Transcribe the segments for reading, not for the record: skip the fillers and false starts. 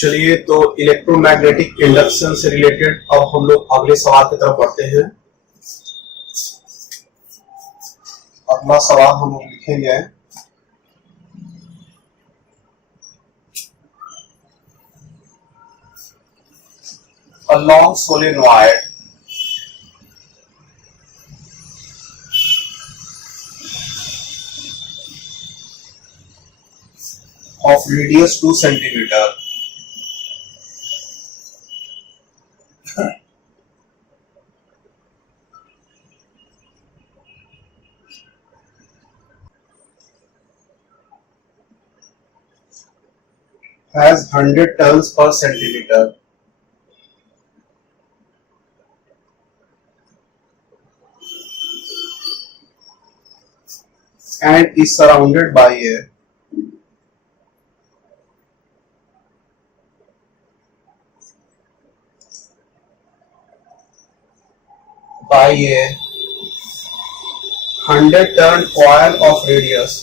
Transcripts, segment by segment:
चलिए, तो electromagnetic induction से रिलेटेड अब हम लोग अगले सवाल की तरफ बढ़ते हैं। अगला सवाल हम लोग लिखेंगे a long solenoid of radius 2 centimeter has 100 turns per centimeter and is surrounded by a by a 100 turn coil of radius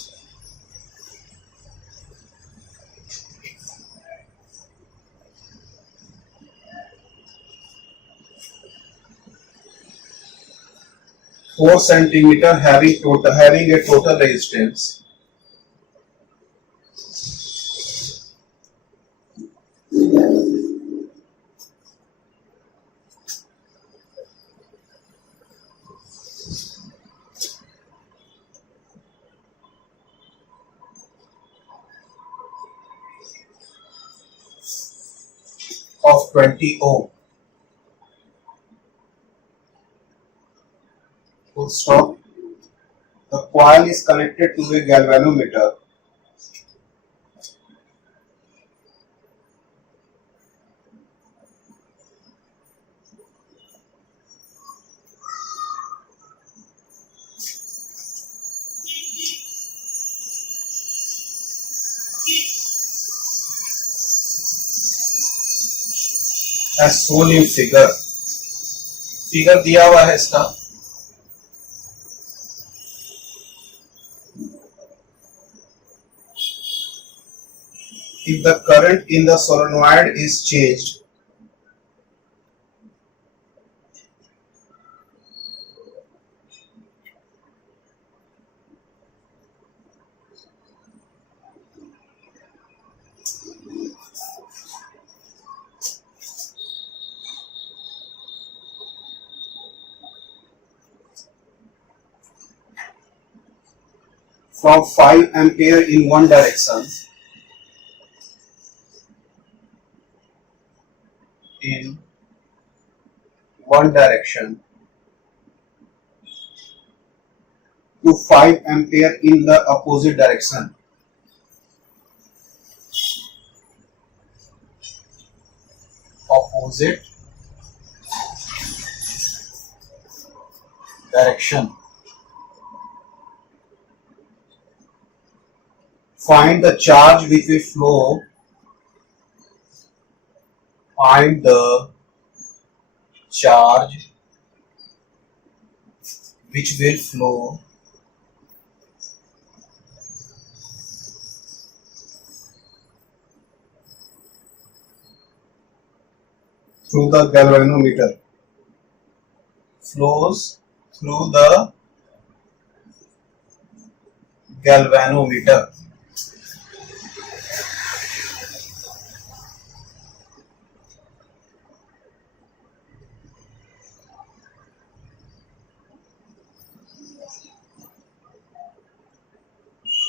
4 centimeter having a total resistance of 20 ohm. Full stop. The coil is connected to a galvanometer as shown in figure. Figure दिया हुआ है इसका। If the current in the solenoid is changed, from 5 ampere in one direction to 5 ampere in the opposite direction. Opposite direction. Find the charge which will flow. Find the charge which will flow through the galvanometer. Flows through the galvanometer.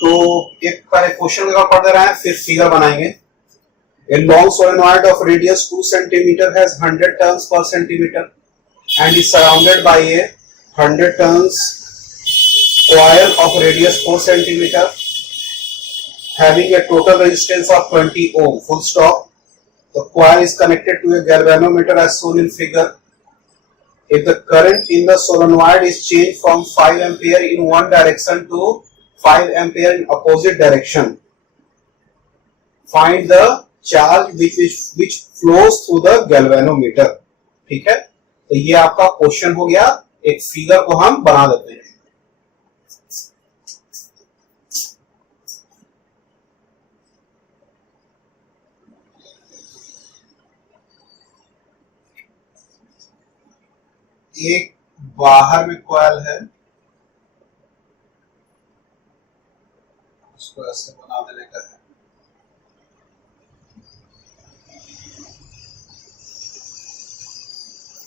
तो एक पहले question का पढ़ दे रहे हैं, फिर figure बनाएंगे। A long solenoid of radius 2 cm has 100 turns per centimeter and is surrounded by a 100 turns coil of radius 4 cm having a total resistance of 20 ohm. Full stop. The coil is connected to a galvanometer as shown in figure. If the current in the solenoid is changed from 5 ampere in one direction to 5 ampere in opposite direction, find the charge which flows through the galvanometer. ठीक है, तो ये आपका question हो गया। एक figure को हम बना देते हैं। एक बाहर में कॉइल है, उसको ऐसे बना देने का है।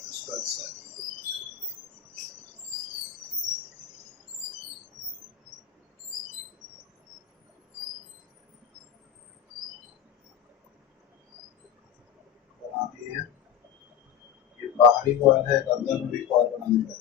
उसको ऐसे बना दिए। ये बाहरी कॉइल है, अंदर में भी कॉइल बनाने का है।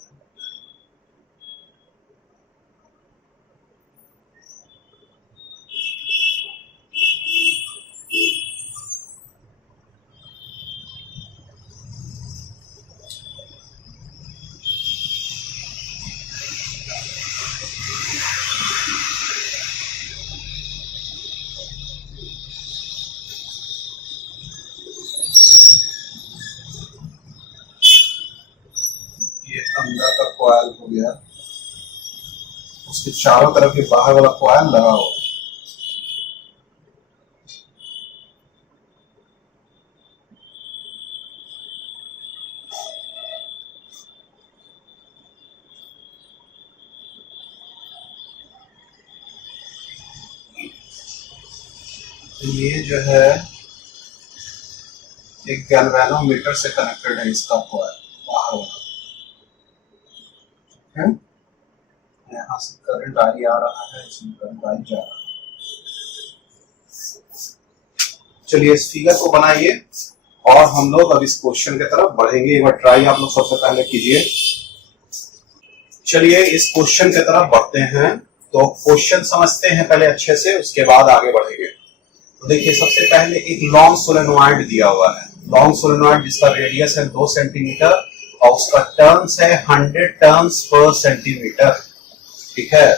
ये अंदर का कॉइल हो गया, उसके चारों तरफ ये बाहर वाला कॉइल लगा हुआ है। तो ये जो है एक गैल्वेनोमीटर से कनेक्टेड है, इसका कॉइल बाहर वाला है। यहाँ से करंट आई आ रहा है, इसमें करंट आई जा रहा है। चलिए इस फिगर को बनाइए और हम लोग अब इस क्वेश्चन की तरफ बढ़ेंगे। एक बार ट्राई आप लोग सबसे पहले कीजिए। चलिए इस क्वेश्चन की तरफ बढ़ते हैं। तो क्वेश्चन समझते हैं पहले अच्छे से, उसके बाद आगे बढ़ेंगे। तो देखिए सबसे पहले एक लॉन्ग सोलेनोइड दिया हुआ है, लॉन्ग सोलेनोइड जिसका रेडियस है 2 सेंटीमीटर और उसका टर्न्स है 100 टर्न्स पर सेंटीमीटर, ठीक है,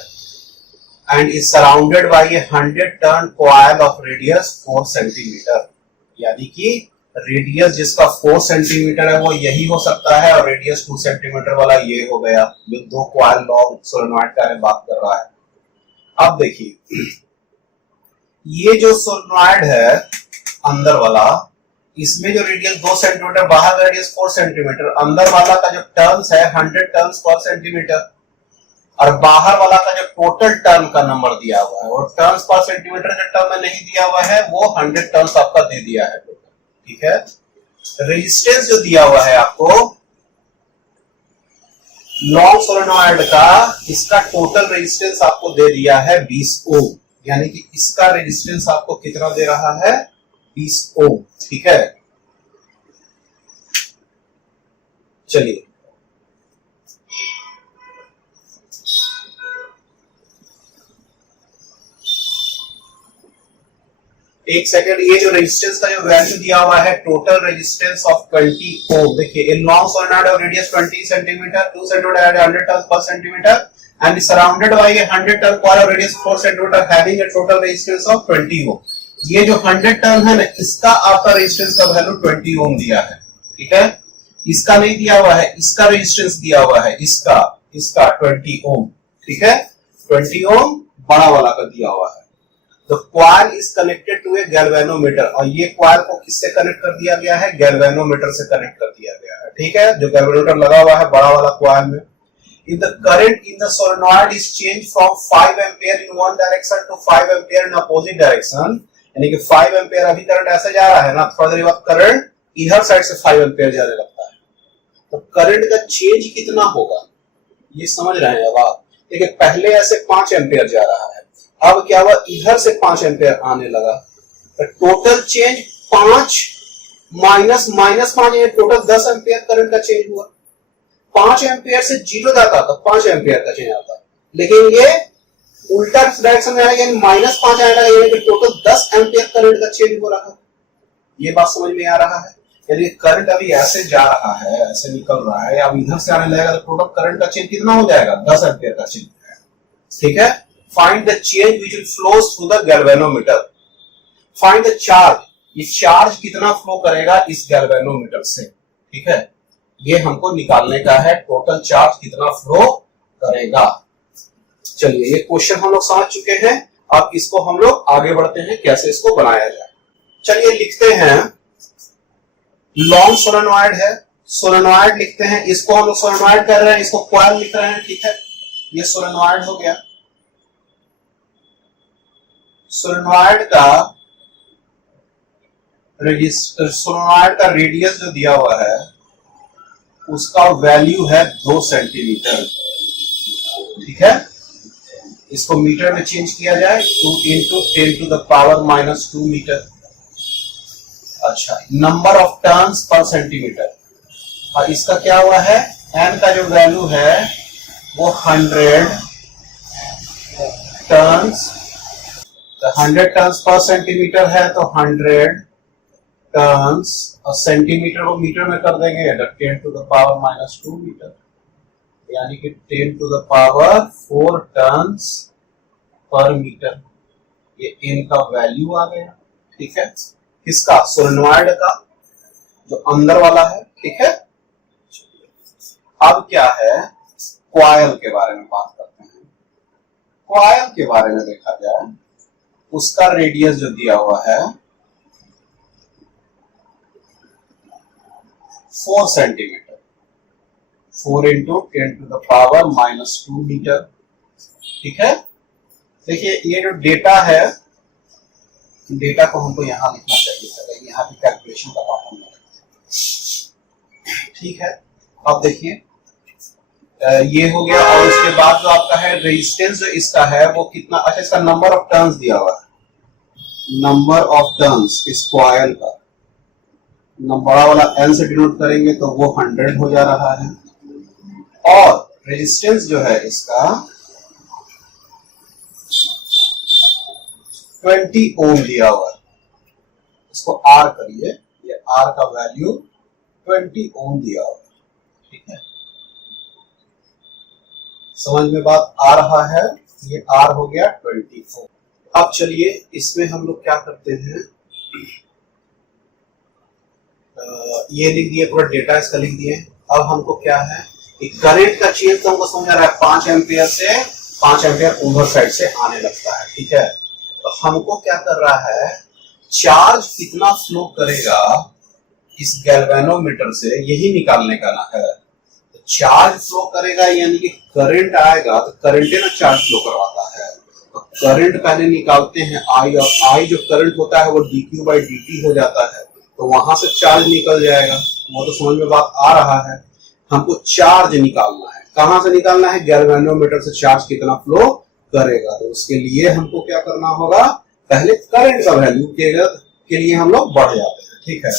and is surrounded by A 100 turn coil of radius 4 centimetre. यानी कि रेडियस जिसका 4 सेंटीमीटर है वो यही हो सकता है और रेडियस 2 सेंटीमीटर वाला ये हो गया, जो दो कॉइल लॉन्ग सोलेनोइड का बात कर रहा है। अब देखिए ये जो सोलेनोइड है अंदर वाला, इसमें जो रेडियस 2 सेंटीमीटर, बाहर का रेडियस 4 सेंटीमीटर, अंदर वाला का जो टर्न्स है 100 टर्न्स पर सेंटीमीटर और बाहर वाला का जो टोटल टर्न का नंबर दिया हुआ है और टर्न्स पर सेंटीमीटर जो टर्म में नहीं दिया हुआ है वो 100 टर्न्स आपका दे दिया है, ठीक है। रेजिस्टेंस जो दिया हुआ है आपको लॉन्ग सोलेनोइड का, इसका टोटल रेजिस्टेंस आपको दे दिया है 20 ओम, यानी कि इसका रेजिस्टेंस आपको कितना दे रहा है 20 ओम, ठीक है। चलिए एक सेकंड, ये जो रेजिस्टेंस का जो वैल्यू दिया हुआ है टोटल रेजिस्टेंस ऑफ 20 ओम, देखिए in long solenoid of radius 20 centimetre, 2 centimetre 100 turns per centimetre and is surrounded by a 100 turn coil of radius 4 cm having a total resistance of 20 ohm। ये जो 100 turn है ना, इसका आपका रेजिस्टेंस का value 20 ओम दिया है, ठीक है। इसका नहीं दिया हुआ है, इसका रेजिस्टेंस दिया हुआ है, इसका 20 ओम, ठीक है, 20 ओम बड़ा वाला का दिया हुआ है। तो coil is connected to a galvanometer और ये कॉइल को किससे कनेक्ट कर दिया गया है, गैल्वेनोमीटर से कनेक्ट कर दिया गया है, ठीक है, जो गैल्वेनोमीटर लगा हुआ है बड़ा वाला कॉइल में। If the current in the solenoid is changed from 5 ampere in one direction to 5 ampere in opposite direction, यानी कि 5 एम्पियर अभी करंट ऐसे जा रहा है ना, थोड़ी देर बाद करंट इधर साइड से 5 एम्पियर जाने लगता है, तो करंट का चेंज कितना होगा ये समझ रहे हैं अब आप। देखिए पहले ऐसे 5 एम्पियर जा रहा है, अब क्या हुआ इधर से 5 एम्पियर आने लगा, तो टोटल चेंज 5 माइनस -5 ये टोटल 10 एम्पियर करंट का चेंज हुआ। 5 एम्पियर से 0 जाता तो 5 एम्पियर का चेंज आता, लेकिन ये उल्टा डायरेक्शन में आएगा, -5 आएगा, यानी कि टोटल 10 एम्पियर करंट का चेंज हो रहा है। ये बात समझ में आ रहा है, यानी करंट अभी ऐसे जा रहा है, ऐसे निकल रहा है, अब इधर से आने लगेगा तो टोटल करंट का चेंज कितना हो जाएगा 10 एम्पियर का चेंज, ठीक है। Find the change which will flows through the galvanometer. Find the charge, ये चार्ज कितना फ्लो करेगा इस गैल्वेनोमीटर से, ठीक है, ये हमको निकालने का है, टोटल चार्ज कितना फ्लो करेगा। चलिए ये क्वेश्चन हम लोग समझ चुके हैं, अब इसको हम लोग आगे बढ़ते हैं कैसे इसको बनाया जाए। चलिए लिखते हैं लॉन्ग सोलेनोइड है, सोलेनॉइड लिखते हैं, इसको हम लोग सोलेनॉइड कर रहे हैं, इसको कॉइल लिख रहे हैं, ठीक है। ये सोलेनॉइड हो गया। सोलेनॉइड का सोलेनॉइड का रेडियस जो दिया हुआ है उसका वैल्यू है 2 सेंटीमीटर, ठीक है। इसको मीटर में चेंज किया जाए 2 इंटू 10⁻⁻² मीटर। अच्छा, नंबर ऑफ टर्न्स पर सेंटीमीटर, और इसका क्या हुआ है, n का जो वैल्यू है वो 100 टर्न्स, तो 100 टर्न्स पर सेंटीमीटर है, तो 100 टर्न्स, और सेंटीमीटर को मीटर में कर देंगे तो 10⁻⁻² मीटर, यानी कि 10⁻⁴ टर्न्स पर मीटर। ये n का वैल्यू आ गया, ठीक है। किसका, सोलेनॉइड का, जो अंदर वाला है, ठीक है। अब क्या है, कॉइल के बारे में बात करते हैं। कॉइल के बारे में देखा जाए, उसका रेडियस जो दिया हुआ है 4 सेंटीमीटर, 4 इंटू 10⁻⁻² मीटर, ठीक है। देखिए ये जो डेटा है, डेटा को हमको यहां लिखना चाहिए, यहाँ पे कैलकुलेशन का पार्ट हम, ठीक है। अब देखिए ये हो गया, और उसके बाद जो आपका है रेजिस्टेंस जो इसका है वो कितना, अच्छा इसका नंबर ऑफ टर्न्स दिया हुआ है, नंबर ऑफ टर्न्स इस कॉइल का, बड़ा वाला L से डिनोट करेंगे तो वो 100 हो जा रहा है, और रेजिस्टेंस जो है इसका 20 ओम दिया हुआ है, इसको R करिए, ये R का वैल्यू 20 ओम दिया हुआ है, ठीक है। समझ में बात आ रहा है, ये R हो गया 20 ओम। अब चलिए इसमें हम लोग क्या करते हैं, ये लिख दिए, पूरा डेटा इसका लिख दिए। अब हमको क्या है, करंट का चेंज तो हमको समझ आ रहा है, 5 एम्पियर से 5 एम्पियर ओवर साइड से आने लगता है, ठीक है। तो हमको क्या कर रहा है, चार्ज कितना फ्लो करेगा इस गैल्वेनोमीटर से, यही निकालने का ना है। तो चार्ज फ्लो करेगा यानी कि करंट आएगा, तो करंट ना चार्ज फ्लो करवाता है, तो करंट पहले निकालते हैं I, और I जो करंट होता है वो dq/dt हो जाता है, तो वहां से चार्ज निकल जाएगा। वो तो समझ में बात आ रहा है। हमको चार्ज निकालना है, कहां से निकालना है, गैल्वेनोमीटर से चार्ज कितना फ्लो करेगा। तो उसके लिए हमको क्या करना होगा, पहले करंट का वैल्यू के लिए हम लोग बढ़ जाते हैं, ठीक है।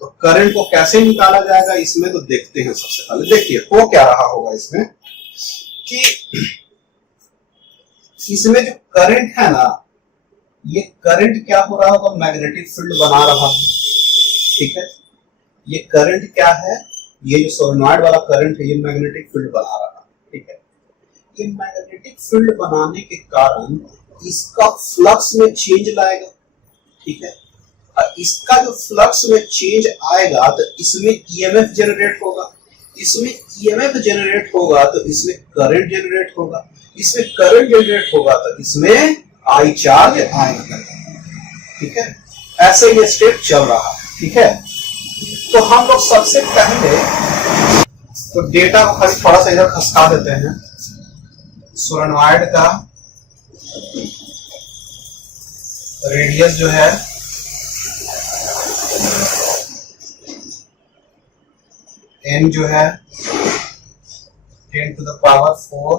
तो करंट को कैसे निकाला जाएगा इसमें, तो देखते हैं। सबसे पहले देखिए तो क्या रहा होगा इसमें, कि इसमें जो करंट है ना, ये करंट क्या हो रहा होगा, मैग्नेटिक फील्ड बना रहा है, ठीक है। ये करंट क्या है, ये जो सोलेनॉइड वाला करंट है, ये मैग्नेटिक फील्ड बना रहा है, ठीक है। ये मैग्नेटिक फील्ड बनाने के कारण इसका फ्लक्स में चेंज लाएगा, ठीक है। और इसका जो फ्लक्स में चेंज आएगा तो इसमें ईएमएफ जनरेट होगा, इसमें ईएमएफ जनरेट होगा तो इसमें करंट जनरेट होगा, इसमें करंट जनरेट होगा तो इसमें आई चार्ज आएगा, ठीक है। ऐसे ये स्टेप चल रहा है, ठीक है। तो हम लोग सबसे पहले तो डेटा को खाली थोड़ा सा इधर खसका देते हैं। सोलेनॉइड का रेडियस जो है n जो है 10⁻⁴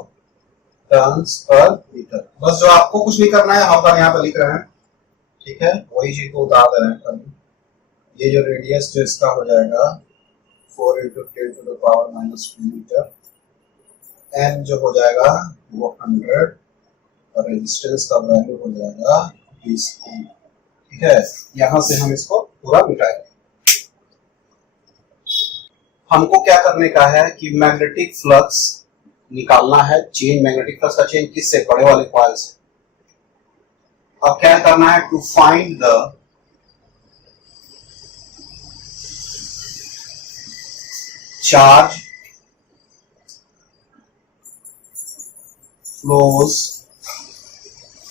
टर्न्स पर मीटर। बस जो आपको कुछ नहीं करना है, हम यहाँ पर लिख रहे हैं, ठीक है, वही चीज को उतार दे रहे हैं। ये जो रेडियस जो इसका हो जाएगा 4 × 10⁻⁻² मीटर, n जो हो जाएगा वो 100, और रेजिस्टेंस का वैल्यू हो जाएगा 20 ओम, ठीक है। यहां से हम इसको पूरा मिटाएंगे। हमको क्या करने का है कि मैग्नेटिक फ्लक्स निकालना है, चेंज, मैग्नेटिक फ्लक्स का चेंज किससे, बड़े वाले कॉइल से। अब क्या करना है, to find the charge flows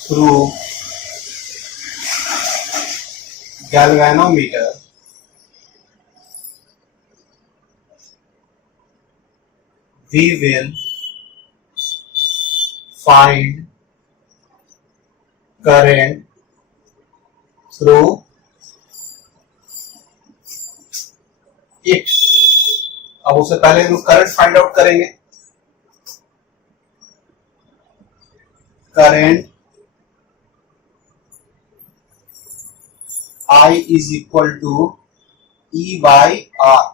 through galvanometer we will find current through it। अब उससे पहले हम करंट फाइंड आउट करेंगे। Current I is equal to E by R,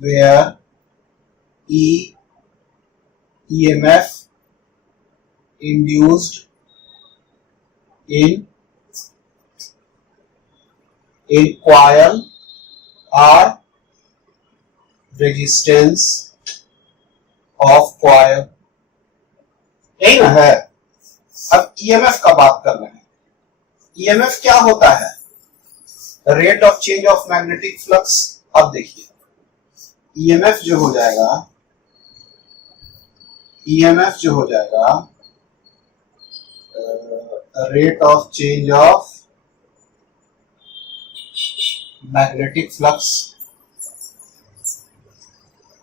where EMF induced in coil or resistance of coil। यही ना है। अब EMF का बात कर रहे हैं। EMF क्या होता है? Rate of change of magnetic flux. अब देखिए EMF जो हो जाएगा, EMF जो हो जाएगा rate of change of magnetic flux.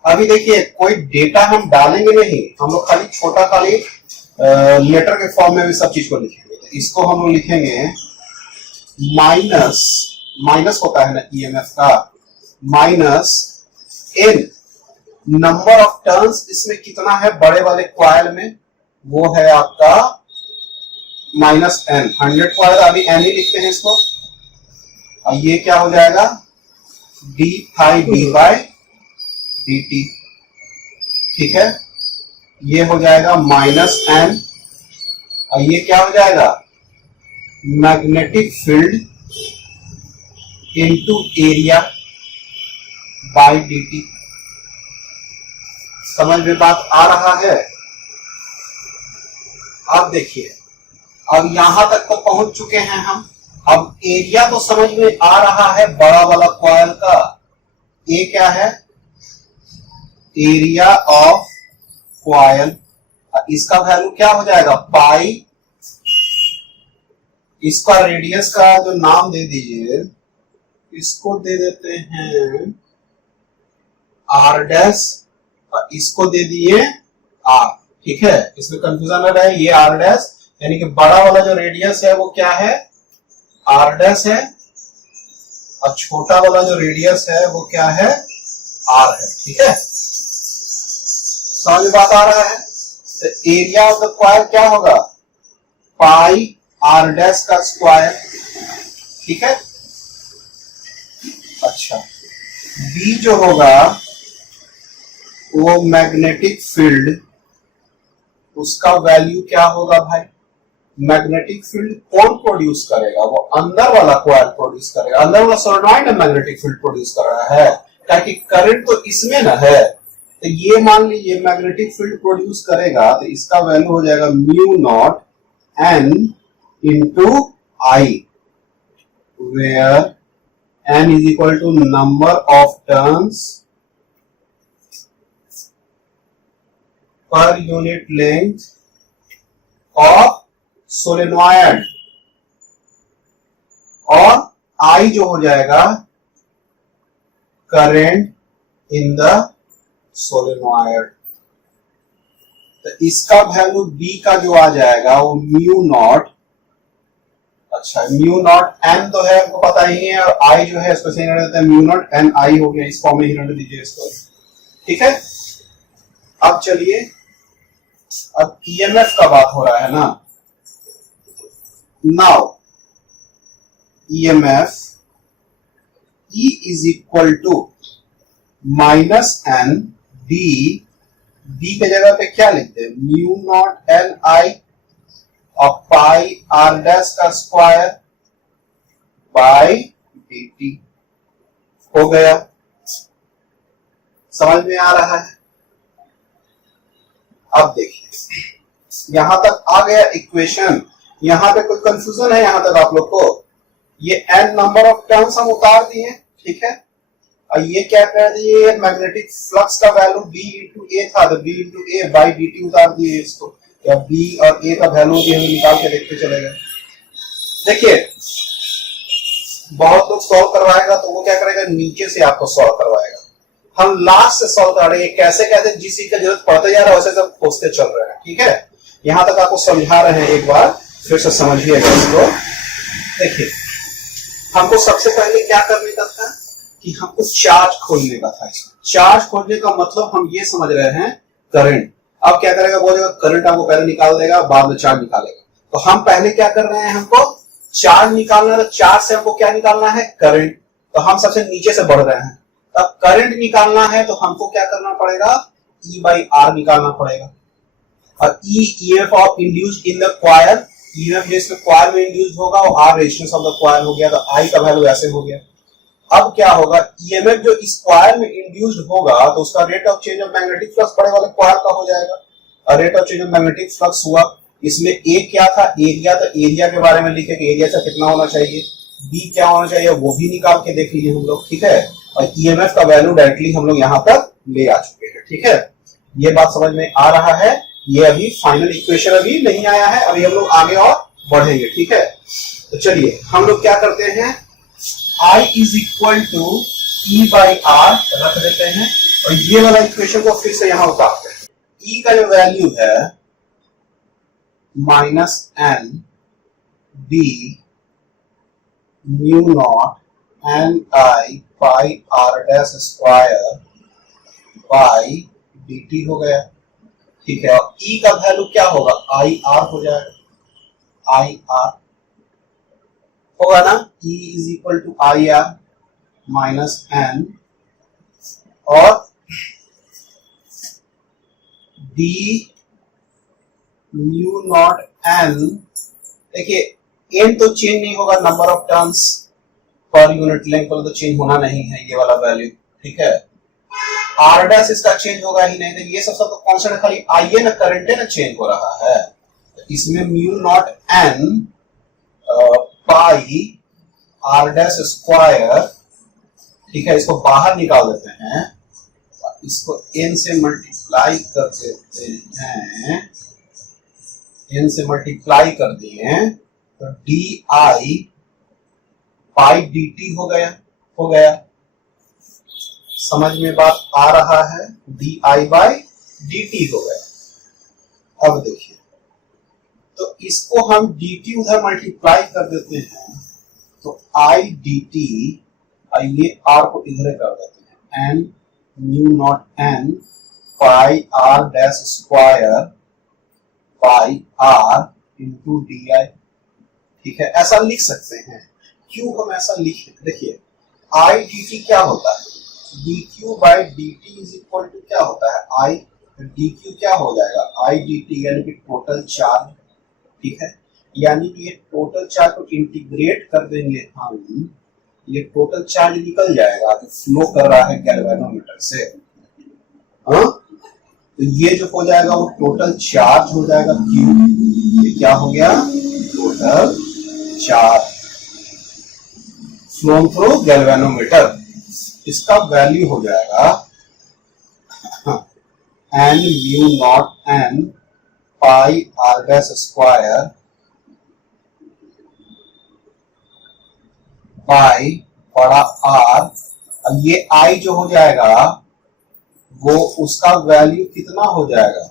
अभी देखिए कोई डेटा हम डालेंगे नहीं, हम लोग खाली छोटा खाली लेटर के फॉर्म में भी सब चीज को लिखेंगे। इसको हम लोग लिखेंगे माइनस होता है ना EMF का, minus n number of turns इसमें कितना है बड़े वाले कॉइल में, वो है आपका माइनस n। 100 कॉइल अभी n ही लिखते हैं इसको। और ये क्या हो जाएगा d phi d by dt, ठीक है। ये हो जाएगा माइनस n और ये क्या हो जाएगा magnetic field into area bye dt। समझ में बात आ रहा है? अब देखिए अब यहां तक तो पहुंच चुके हैं हम। अब एरिया तो समझ में आ रहा है बड़ा वाला कॉइल का। ए क्या है? Area of coil. इसका वैल्यू क्या हो जाएगा पाई। इसका रेडियस का जो नाम दे दीजिए, इसको दे देते हैं आर डैश और इसको दे दिए आर, ठीक है। इसमें कंफ्यूजन न रहे, ये आर डैश यानी कि बड़ा वाला जो रेडियस है वो क्या है आर डैश है और छोटा वाला जो रेडियस है वो क्या है आर है, ठीक है। समझ में बात आ रहा है? तो एरिया ऑफ द कॉइल क्या होगा पाई आर डैश का स्क्वायर, ठीक है। अच्छा बी जो होगा वो मैग्नेटिक फील्ड, उसका वैल्यू क्या होगा भाई? मैग्नेटिक फील्ड कौन प्रोड्यूस करेगा? वो अंदर वाला कॉइल प्रोड्यूस करेगा। अंदर वाला सोलेनॉइड में मैग्नेटिक फील्ड प्रोड्यूस कर रहा है, ताकि करंट तो इसमें ना है। तो ये मान लीजिए मैग्नेटिक फील्ड प्रोड्यूस करेगा, तो इसका वैल्यू हो जाएगा mu naught N into I, where n is equal to number of turns per unit length of solenoid, और I जो हो जाएगा current in the solenoid। तो इसका वैल्यू B का जो आ जाएगा वो म्यू नॉट, अच्छा म्यू नॉट एन तो है हमको पता ही है, और आई जो है इसको सही रहने देते हैं म्यू नॉट एन आई हो गया। इस फॉर्म में ही रहने दीजिए इसको, ठीक है। अब चलिए अब ईएमएफ का बात हो रहा है ना। Now EMF E is equal to minus N D, D के जगह पे क्या लिखते हैं म्यू नॉट एन आई और पाई आर डैश का स्क्वायर बाय dt हो गया। समझ में आ रहा है? अब देखिए यहां तक आ गया इक्वेशन। यहां पे कोई कंफ्यूजन है यहां तक आप लोग को? ये n नंबर ऑफ टर्म्स हम उतार दिए, ठीक है। और ये क्या कर दिए मैग्नेटिक फ्लक्स का वैल्यू b इंटू ए था, तो b into A by dt उतार दिए इसको, या B और A का वैल्यू भी हम निकाल के देखते चले गए। देखिए बहुत लोग सॉल्व करवाएगा तो वो क्या करेगा नीचे से आपको सॉल्व करवाएगा, हम लास्ट से सॉल्व कर रहे हैं, कैसे कैसे जीसी का जरूरत पड़ते जा रहा है वैसे सब खोजते चल रहे हैं। ठीक है, यहां तक आपको समझा रहे हैं, एक बार फिर से समझिएगा इसको। देखिए, हमको सबसे पहले क्या करने का था कि हमको चार्ज खोजने का था। चार्ज खोजने का मतलब हम ये समझ रहे हैं करंट। अब क्या करेगा, बोलेगा करंट हमको पहले निकाल देगा, बाद में चार्ज निकालेगा। तो हम पहले क्या कर रहे हैं, हमको चार्ज निकालना है। तो चार्ज से हमको क्या निकालना है, करंट। तो हम सबसे नीचे से बढ़ रहे हैं, तब करंट निकालना है तो हमको क्या करना पड़ेगा, E बाई आर निकालना पड़ेगा। और E EMF of induced in the coil, EMF जिसमें कॉइल में इंड्यूस्ड होगा, और R resistance of the coil हो गया। तो I का वैल्यू ऐसे हो गया। अब क्या होगा, EMF जो इस कॉइल में इंड्यूस्ड होगा तो उसका rate of change of magnetic flux बड़े वाले कॉइल का हो जाएगा। और rate of change of magnetic flux हुआ, इसमें ए क्या था, एरिया। तो एरिया के बारे में लिखे कि एरिया से कितना होना चाहिए, बी क्या होना चाहिए, वो भी निकाल के देख लिए हम लोग। ठीक है, और ईएमएफ का वैल्यू डायरेक्टली हम लोग यहां तक ले आ चुके हैं। ठीक है, ये बात समझ में आ रहा है। ये अभी फाइनल इक्वेशन अभी नहीं आया है, अभी हम लोग आगे और बढ़ेंगे। ठीक है, तो चलिए हम लोग क्या करते हैं, I is equal to E by R रख देते हैं, और ये वाला इक्वेशन को फिर से यहां उतारते हैं। E का जो वैल्यू है minus N B mu naught N I pi R dash square by D T हो गया। ठीक है, और E का वैल्यू क्या होगा, आई आर हो जाएगा। आई आर होगा ना, E is equal to I R minus N, और डी म्यू नॉट एन। देखिए एन तो चेंज नहीं होगा, number of turns per unit length पर तो चेंज होना नहीं है ये वाला वैल्यू। ठीक है, आर डैश इसका चेंज होगा ही नहीं, तो ये सब तो कांस्टेंट, खाली आई है ना, करंट है ना, चेंज हो रहा है। तो इसमें mu naught N pi R dash square. ठीक है, इसको बाहर निकाल देते हैं, इसको n से मल्टीप्लाई कर देते हैं, n से मल्टीप्लाई कर दिए तो D I pi D T हो गया। समझ में बात आ रहा है, D I by D T हो गया। अब देखिए, तो इसको हम डी टी उधर मल्टीप्लाई कर देते हैं, तो आई डी टी, ये आर को इधर कर देते हैं, N mu naught N pi R dash square pi R into D I. ठीक है, ऐसा लिख सकते हैं। क्यों हम ऐसा लिखें, देखिए आई डी टी क्या होता है, D Q by D T is equal to क्या होता है, आई डी क्यू क्या हो जाएगा, आई डी टी, यानी कि टोटल चार्ज। ठीक है, यानी कि ये टोटल चार्ज को इंटीग्रेट कर देंगे हम, ये टोटल चार्ज निकल जाएगा, तो फ्लो कर रहा है गैल्वेनोमीटर से। हाँ, तो ये जो हो जाएगा वो टोटल चार्ज हो जाएगा क्यू। ये क्या हो गया, total charge flown through galvanometer. इसका वैल्यू हो जाएगा N mu naught N pi R dash square by बड़ा आर। ये आई जो हो जाएगा वो उसका वैल्यू कितना हो जाएगा,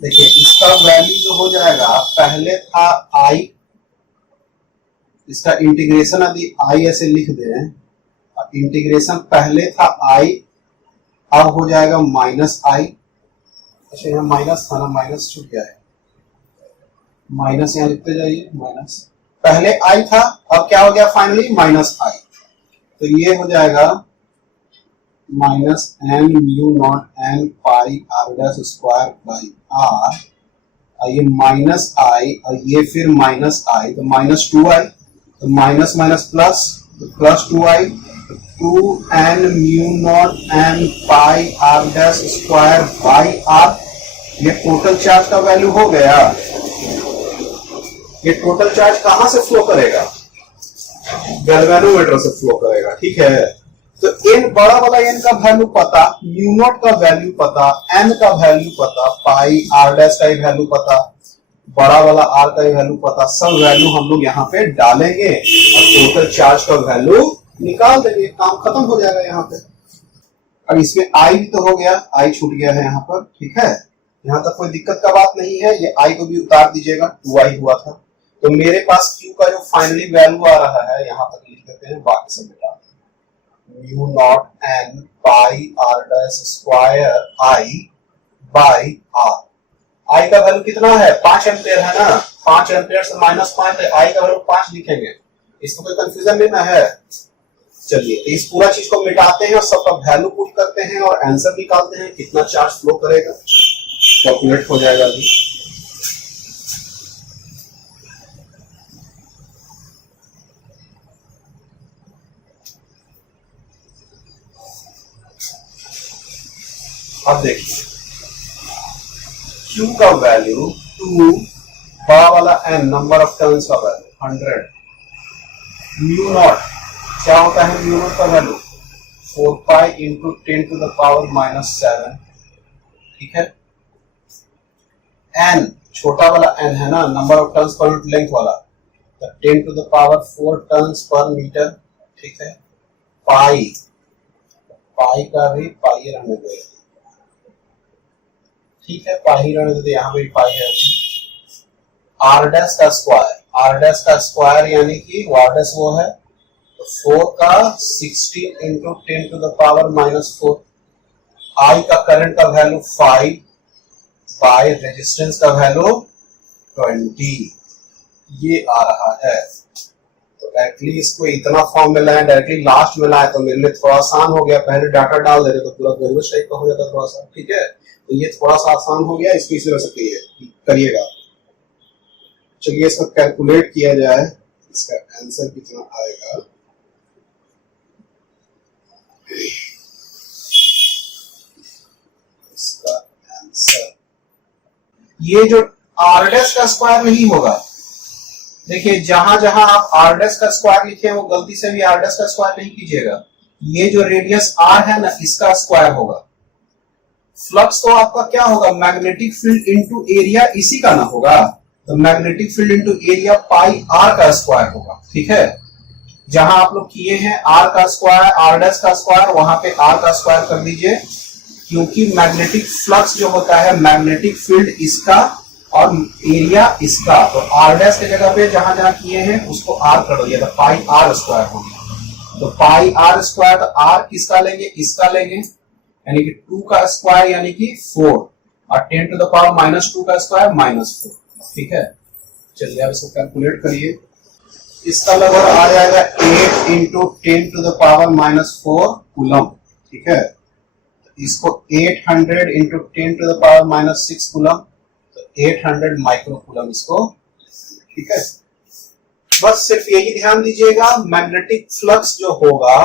देखिए इसका वैल्यू जो हो जाएगा, पहले था आई, इसका इंटीग्रेशन यदि आई ऐसे लिख दें, इंटीग्रेशन पहले था आई, अब हो जाएगा माइनस आई। अच्छा यहाँ माइनस था ना, माइनस छूट गया है, माइनस यहाँ लिखते जाइए, माइनस पहले आई था, अब क्या हो गया फाइनली माइनस आई। तो ये हो जाएगा minus N mu naught N pi R dash square by R, और ये माइनस आई, और ये फिर माइनस आई, तो माइनस टू आई, तो माइनस माइनस प्लस, तो plus two I, two N mu naught N pi R dash square by R. ये total charge का वैल्यू हो गया। ये टोटल चार्ज कहां से फ्लो करेगा, गैल्वेनोमीटर से फ्लो करेगा। ठीक है, तो एन बड़ा वाला एन का वैल्यू पता, म्यू नॉट का वैल्यू पता, एन का वैल्यू पता, पाई आर डैश का वैल्यू पता, बड़ा वाला आर का वैल्यू पता, सब वैल्यू हम लोग यहाँ पे डालेंगे और टोटल चार्ज का वैल्यू निकाल देंगे, काम खत्म हो जाएगा यहाँ पे। अब इसमें आई भी तो हो गया, आई छूट गया है यहाँ पर, ठीक है। यहाँ तक कोई दिक्कत का बात नहीं है, ये आई को भी उतार दीजिएगा, 2i हुआ था। तो मेरे पास Q का जो फाइनली वैल्यू आ रहा है, यहाँ तक लिख देते हैं, बाकी सब मिटा mu naught N pi R dash square I by R. I का वैल्यू कितना है, 5 एम्पियर है ना, 5 एम्पियर से -5 है, आई का वैल्यू 5 लिखेंगे, इसमें कोई कंफ्यूजन नहीं ना है। चलिए तो इस पूरा चीज को मिटाते हैं और सबका वैल्यू पुट करते हैं और आंसर निकालते हैं, कितना चार्ज फ्लो करेगा, कैलकुलेट हो जाएगा अभी। अब देखिए Q का वैल्यू 2, बड़ा वाला n नंबर ऑफ टर्न्स का वैल्यू 100, म्यू नॉट क्या होता है, म्यू नॉट का value 4 pi into 10 to the power -7, ठीक है। n छोटा वाला n है ना, number of turns per unit length वाला, तो 10 to the power 4 turns per metre, ठीक है। पाई, पाई का भी पाई रहने दे, ठीक है, पाई रहने दे, यहाँ पे पाई है। आर डैश का स्क्वायर, आर डैश का स्क्वायर यानी कि आर डैश वो है, तो 4 का 16 इंटू 10 टू द पावर -4, आई का करंट का वैल्यू 5 बाय रेजिस्टेंस का वैल्यू 20, ये आ रहा है। तो डायरेक्टली इसको इतना फॉर्म में लाए, डायरेक्टली लास्ट में लाए, तो मेरे लिए थोड़ा आसान हो गया, पहले डाटा डाल दे रहे तो पूरा गड़बड़ टाइप का हो जाता थोड़ा सा, ठीक है। तो ये थोड़ा सा आसान हो गया, इसको इसी तरह से करिएगा। चलिए इसको कैलकुलेट किया जाए, इसका आंसर कितना आएगा। इसका आंसर ये जो आर डैश का स्क्वायर नहीं होगा, देखिए जहां जहां आप आर डैश का स्क्वायर लिखे वो गलती से भी आर डैश का स्क्वायर नहीं कीजिएगा। ये जो रेडियस आर है ना, इसका स्क्वायर होगा। फ्लक्स तो आपका क्या होगा, मैग्नेटिक फील्ड इनटू एरिया, इसी का ना होगा, तो magnetic field into area pi R का स्क्वायर होगा, ठीक है। जहां आप लोग किए हैं आर का स्क्वायर, आर डैश का स्क्वायर, वहां पे आर का स्क्वायर कर दीजिए, क्योंकि मैग्नेटिक फ्लक्स जो होता है, मैग्नेटिक फील्ड इसका और एरिया इसका, तो आर डैश के जगह पे जहां जहां किए हैं उसको आर कर दिया, तो पाई आर स्क्वायर हो गया। तो पाई आर स्क्वायर, तो आर किसका लेंगे, इसका लेंगे, यानी कि 2 का स्क्वायर यानी कि 4, और 10 टू द पावर -2 का स्क्वायर -4, ठीक है। चलिए अब इसको कैलकुलेट करिए, इसका लगभग आ जाएगा 8 into 10 to the power -4 coulomb, ठीक है। इसको 800 into 10 to the power -6 coulomb, तो 800 माइक्रो कूलम इसको, ठीक है। बस सिर्फ यही ध्यान दीजिएगा, मैग्नेटिक फ्लक्स जो होगा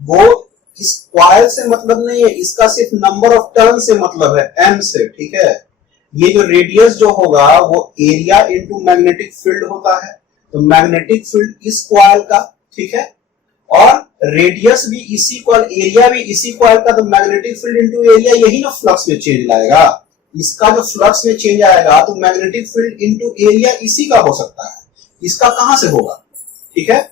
वो इस कॉइल से मतलब नहीं है, इसका सिर्फ नंबर ऑफ टर्न से मतलब है, m से, ठीक है। ये जो रेडियस जो होगा वो एरिया इनटू मैग्नेटिक फील्ड होता है, तो मैग्नेटिक फील्ड इस कॉइल का, ठीक है, और रेडियस भी इसी कॉइल, एरिया भी इसी कॉइल का, तो मैग्नेटिक फील्ड इनटू एरिया, यही ना फ्लक्स में चेंज लाएगा। इसका जो फ्लक्स में चेंज आएगा तो मैग्नेटिक फील्ड इनटू एरिया इसी का हो सकता है, इसका कहां से होगा, ठीक है।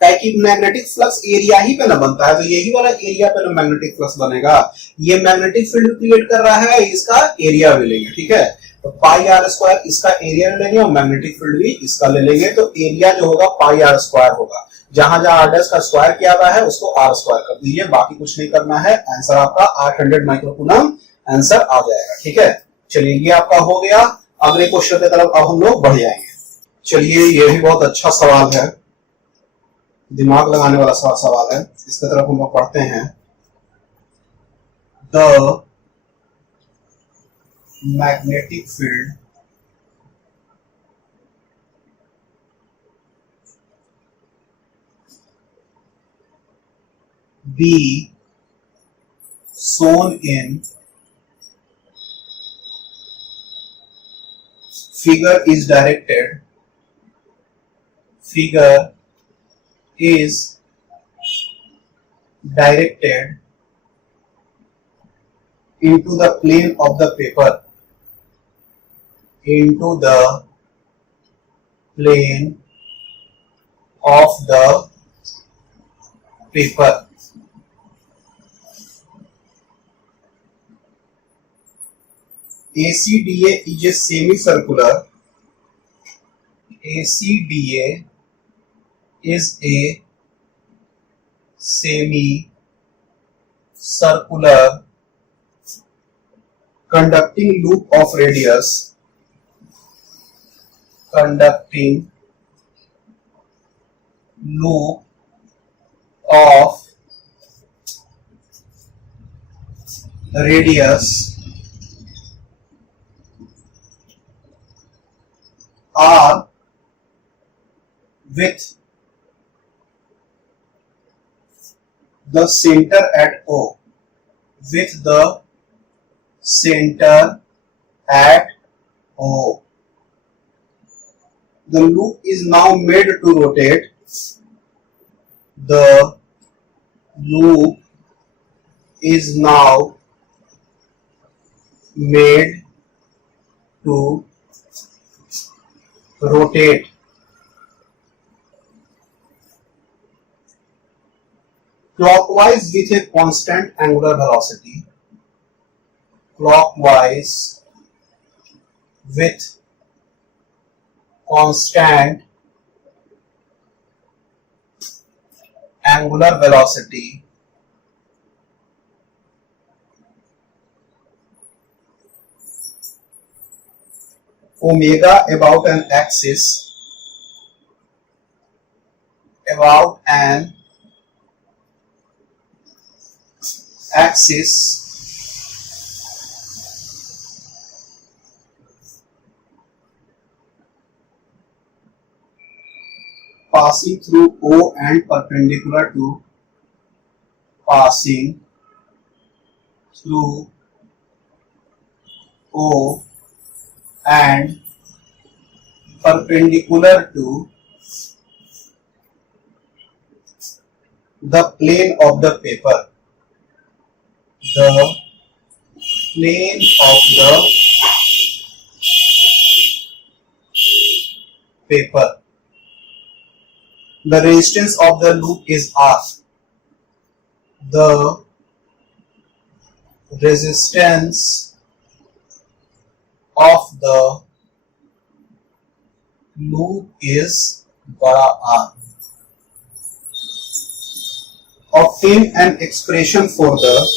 ताकि मैग्नेटिक फ्लक्स एरिया ही पे ना बनता है, तो यही वाला एरिया पे ना मैग्नेटिक फ्लक्स बनेगा। ये मैग्नेटिक फील्ड क्रिएट कर रहा है, इसका एरिया भी लेंगे, ठीक है। तो पाई आर स्क्वायर इसका एरिया ले लेंगे और मैग्नेटिक फील्ड भी इसका ले लेंगे, तो एरिया जो होगा पाई आर स्क्वायर होगा। जहां जहां आर डैश का स्क्वायर किया हुआ है उसको आर स्क्वायर कर दीजिए, बाकी कुछ नहीं करना है। आंसर आपका 800 माइक्रोकूलम आंसर आ जाएगा, ठीक है। चलिए ये आपका हो गया, अगले क्वेश्चन की तरफ अब हम लोग बढ़ जाएंगे। चलिए ये भी बहुत अच्छा सवाल है, दिमाग लगाने वाला सवाल है, इसकी तरफ हम लोग पढ़ते हैं। The magnetic field B shown in figure is directed into the plane of the paper, into the plane of the paper, ACDA is a semicircular. ACDA is a semicircular conducting loop of radius R with the center at O. With the center at O. The loop is now made to rotate. The loop is now made to rotate. Clockwise with a constant angular velocity. Clockwise with constant angular velocity. Omega about an axis. Passing through O and perpendicular to O and perpendicular to the plane of the paper. The plane of the paper. The resistance of the loop is R. The resistance of the loop is R. Obtain an expression for the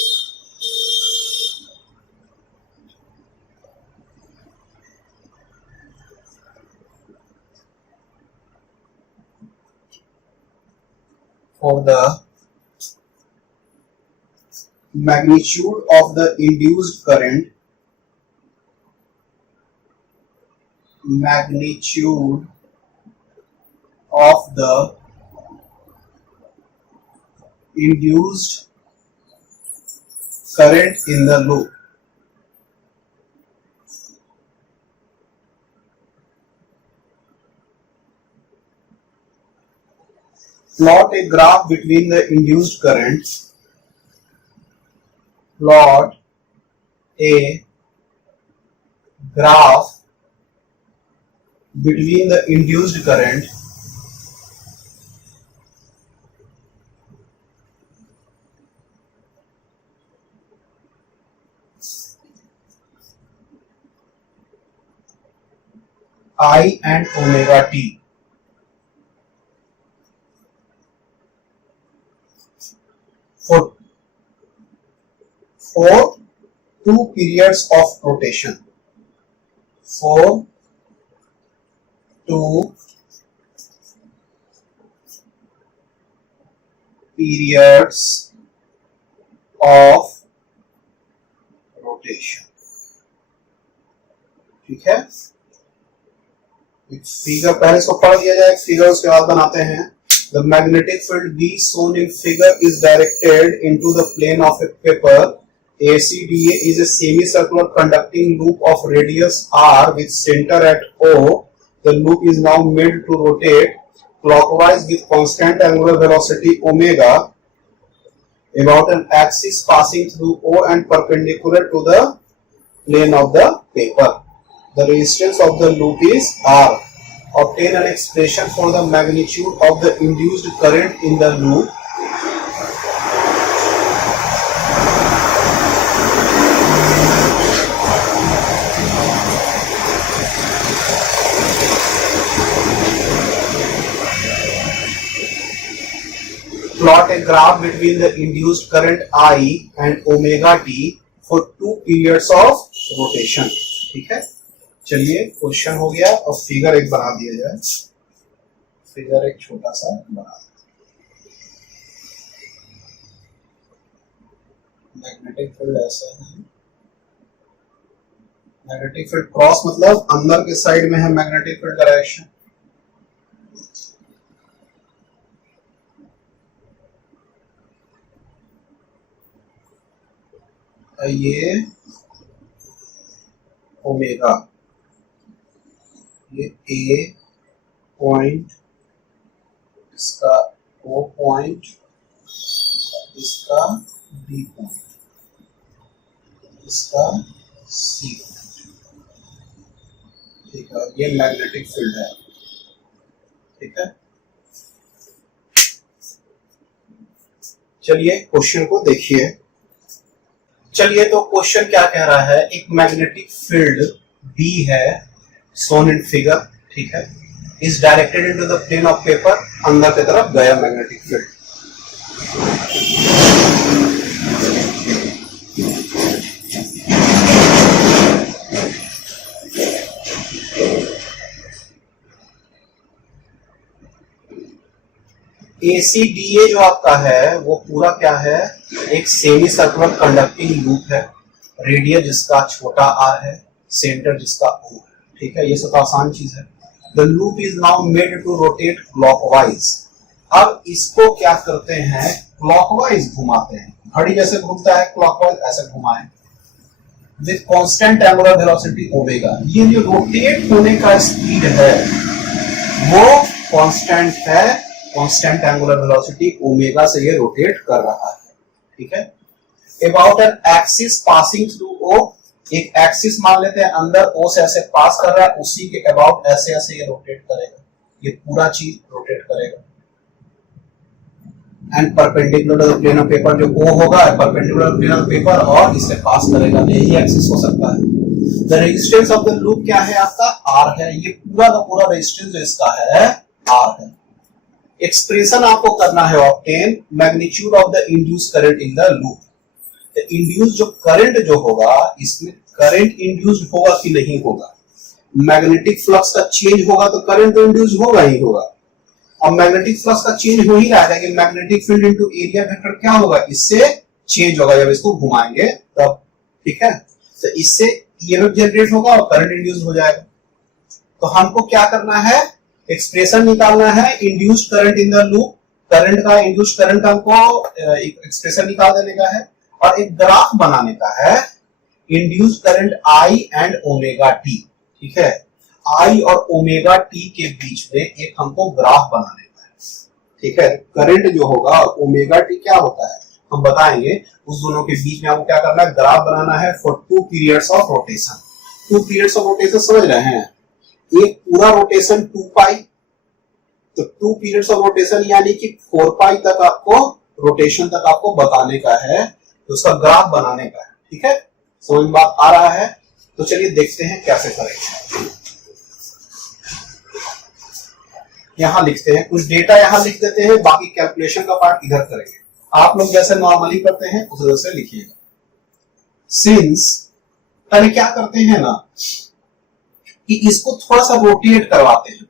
magnitude of the induced current. Magnitude of the induced current in the loop. Plot a graph between the induced current. Plot a graph between the induced current I and omega t. For 2 periods of rotation. For 2 periods of rotation. ठीक है, एक figure पहले इसको पढ़ दिया जाए, एक figure उसके बाद बनाते हैं. The magnetic field B shown in figure is directed into the plane of a paper. ACDA is a semicircular conducting loop of radius R with center at O. The loop is now made to rotate clockwise with constant angular velocity omega about an axis passing through O and perpendicular to the plane of the paper. The resistance of the loop is R. Obtain an expression for the magnitude of the induced current in the loop. plot a graph between the induced current I and omega t for 2 periods of rotation. ठीक है, चलिए question हो गया और figure एक बना दिया जाए. फिगर एक छोटा सा बना. मैग्नेटिक फील्ड ऐसा है. मैग्नेटिक फील्ड क्रॉस मतलब अंदर के साइड में है मैग्नेटिक फील्ड डायरेक्शन. ये ओमेगा, ये ए पॉइंट, इसका ओ पॉइंट, इसका बी पॉइंट, इसका सी पॉइंट. ठीक है, ये मैग्नेटिक फील्ड है. ठीक है, चलिए क्वेश्चन को देखिए. चलिए तो क्वेश्चन क्या कह रहा है, एक मैग्नेटिक फील्ड B है सोन इन फिगर. ठीक है, is directed into the plane of paper. अंदर की तरफ गया मैग्नेटिक फील्ड. ACDA जो आपका है वो पूरा क्या है, एक सेमी सर्कुलर कंडक्टिंग लूप है. रेडियस जिसका छोटा r है, सेंटर जिसका O है. ठीक है, ये सब आसान चीज है. The loop is now made to rotate clockwise. अब इसको क्या करते हैं, क्लॉकवाइज घुमाते हैं. घड़ी जैसे घूमता है क्लॉकवाइज, ऐसे घुमाएं with constant angular velocity omega. ये जो रोटेट होने का स्पीड है वो कांस्टेंट है. कांस्टेंट एंगुलर वेलोसिटी ओमेगा से ये रोटेट कर रहा है. ठीक है, about an axis passing through O. एक एक्सिस मान लेते हैं अंदर O से ऐसे पास कर रहा है, उसी के अबाउट ऐसे ऐसे ये रोटेट करेगा. ये पूरा चीज रोटेट करेगा. And perpendicular to the plane of paper, जो O होगा परपेंडिकुलर प्लेन ऑफ पेपर और इससे पास करेगा. यही एक्सिस हो सकता है. The resistance of the loop क्या है आपका, R है. ये पूरा का पूरा रेजिस्टेंस जो इसका है R है. एक्सप्रेशन आपको करना है obtain magnitude of the induced current in the loop. Induce जो करंट जो होगा, इसमें करंट इंड्यूस्ड होगा कि नहीं होगा. मैग्नेटिक फ्लक्स का चेंज होगा तो करंट तो इंड्यूस होगा ही होगा. अब मैग्नेटिक फ्लक्स का चेंज हो ही रहा है कि magnetic field into area vector क्या होगा, इससे चेंज होगा जब इसको घुमाएंगे तब. ठीक है, तो इससे ईएमएफ जनरेट होगा और करंट इंड्यूस हो जाएगा. तो हमको क्या करना है, एक्सप्रेशन निकालना है induced current in the loop. Current का, इंड्यूस्ड करंट का हमको एक्सप्रेशन निकाल देने का है और एक ग्राफ बनाने का है induced current I and omega T. ठीक है, I और ओमेगा टी के बीच में एक हमको ग्राफ बनाने का है. ठीक है, करंट जो होगा ओमेगा टी क्या होता है हम बताएंगे. उस दोनों के बीच में हमको क्या करना है, ग्राफ बनाना है for 2 periods of rotation. 2 periods of rotation समझ रहे हैं. एक पूरा रोटेशन 2 पाई, तो 2 पीरियड्स ऑफ रोटेशन यानी कि 4 पाई तक आपको रोटेशन तक आपको बताने का है, तो उसका ग्राफ बनाने का है. ठीक है, समझ में बात आ रहा है. तो चलिए देखते हैं कैसे करेंगे. यहां लिखते हैं, कुछ डेटा यहां लिख देते हैं, बाकी कैलकुलेशन का पार्ट इधर करेंगे. आप लोग जैसे नॉर्मली करते हैं उस तरह से लिखिएगा. सिंस पहले क्या करते हैं ना कि इसको थोड़ा सा रोटेट करवाते हैं.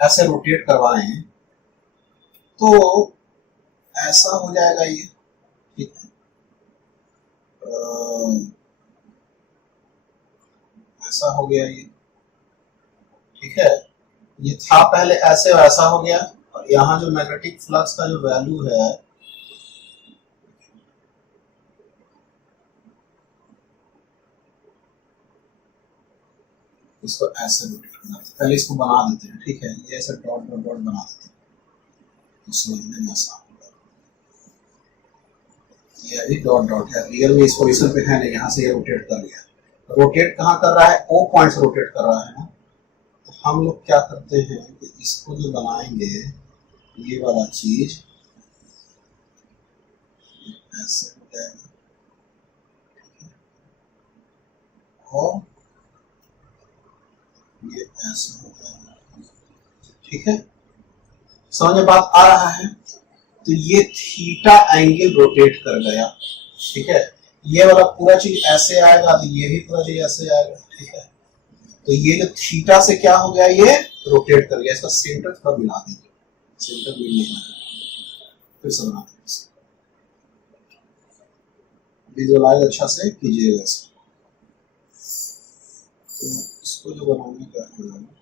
ऐसे रोटेट करवाएं तो ऐसा हो जाएगा ये. ठीक है, ऐसा हो गया ये. ठीक है, ये था पहले ऐसे वैसा हो गया. और यहाँ जो मैग्नेटिक फ्लक्स का जो वैल्यू है इसको ऐसे रोटेट करना है. पहले इसको बना देते हैं. ठीक है, ये ऐसे डॉट डॉट डॉट बना देते हैं तो समझने में आसान होगा. ये अभी डॉट डॉट है, रियल में इस पोजीशन पे है नहीं, यहाँ से ये रोटेट कर लिया. रोटेट कहाँ कर रहा है, O पॉइंट से रोटेट कर रहा है ना. तो हम लोग क्या करते हैं कि इसको जो बनाएंगे ये वाला चीज ऐसे हो जाएगा. और ये ऐसे हो जाएगा. ठीक है, समझ में बात आ रहा है. तो ये थीटा एंगल रोटेट कर गया, ठीक है। ये वाला पूरा चीज ऐसे आएगा तो ये भी पूरा चीज ऐसे आएगा, ठीक है। तो ये जो थीटा से क्या हो गया, ये रोटेट कर गया। इसका सेंटर थोड़ा मिला देंगे, सेंटर मिलने का फिर से बनाते हैं, विजुअलाइज अच्छा से कीजिएगा इसको। तो इसको जो बनाने का है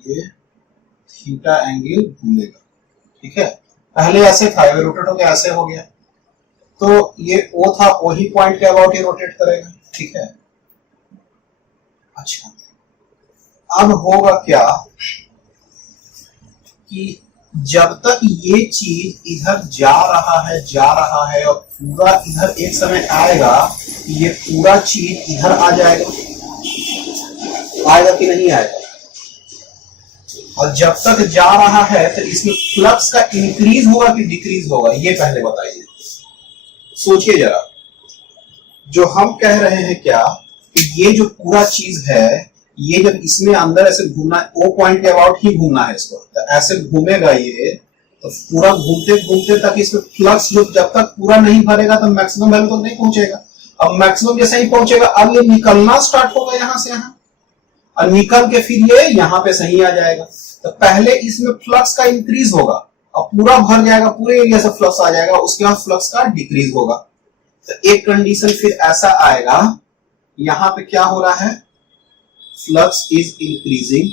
ये थीटा एंगल घूमेगा, ठीक है। पहले ऐसे था, ये रोटेट हो गया, ऐसे हो गया, तो ये ओ था, वही पॉइंट के अबाउट ये रोटेट करेगा, ठीक है। अच्छा, अब होगा क्या कि जब तक ये चीज इधर जा रहा है और पूरा इधर एक समय आएगा, ये पूरा चीज इधर आ जाएगा, आएगा कि नहीं आएगा। और जब तक जा रहा है तो इसमें फ्लक्स का इंक्रीज होगा कि डिक्रीज होगा, ये पहले बताइए। सोचिए जरा, जो हम कह रहे हैं क्या कि ये जो पूरा चीज है, ये जब इसमें अंदर ऐसे घूमना है, ओ पॉइंट के अबाउट ही घूमना है इसको, तो ऐसे घूमेगा ये, तो पूरा घूमते घूमते तक इसमें फ्लक्स जो जब तक पूरा नहीं भरेगा तो मैक्सिमम वैल्यू तक नहीं पहुंचेगा। अब मैक्सिमम जैसे ही पहुंचेगा, अब ये निकलना स्टार्ट होगा यहां से यहां, और निकल के फिर ये यहां पे सही आ जाएगा। तो पहले इसमें फ्लक्स का इंक्रीज होगा, अब पूरा भर जाएगा, पूरे एरिया से फ्लक्स आ जाएगा, उसके बाद फ्लक्स का डिक्रीज होगा। तो एक कंडीशन फिर ऐसा आएगा, यहां पे क्या हो रहा है, फ्लक्स इज इंक्रीजिंग।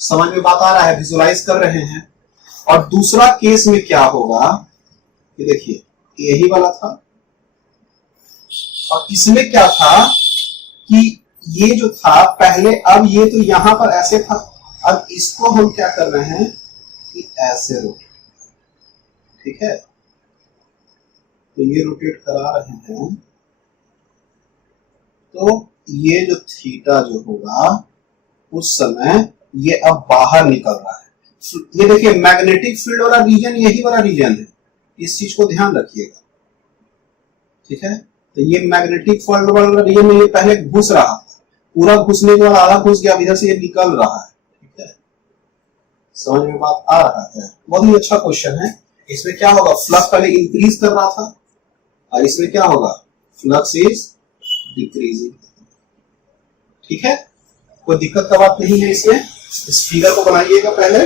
समझ में बात आ रहा है, विजुलाइज कर रहे हैं। और दूसरा केस में क्या होगा, ये देखिए यही वाला था, और इसमें क्या था कि ये जो था पहले, अब ये तो यहां पर ऐसे था, अब इसको हम क्या कर रहे हैं कि ऐसे रोटेट, ठीक है। तो ये रोटेट करा रहे हैं, तो ये जो थीटा जो होगा उस समय ये अब बाहर निकल रहा है। ये देखिए मैग्नेटिक फील्ड वाला रीजन यही वाला रीजन है, इस चीज को ध्यान रखिएगा, ठीक है। तो ये मैग्नेटिक फील्ड वाला रीजन में ये पहले घुस रहा था, पूरा घुसने के बाद आधा घुस गया, इधर से ये निकल रहा है, ठीक है। समझ में बात आ रहा है, बहुत ही अच्छा क्वेश्चन है। इसमें क्या होगा, फ्लक्स पहले इंक्रीज कर रहा था और इसमें क्या होगा, फ्लक्स इज डिक्रीजिंग, ठीक है। कोई दिक्कत का बात नहीं है इसमें। इस फिगर को बनाइएगा पहले।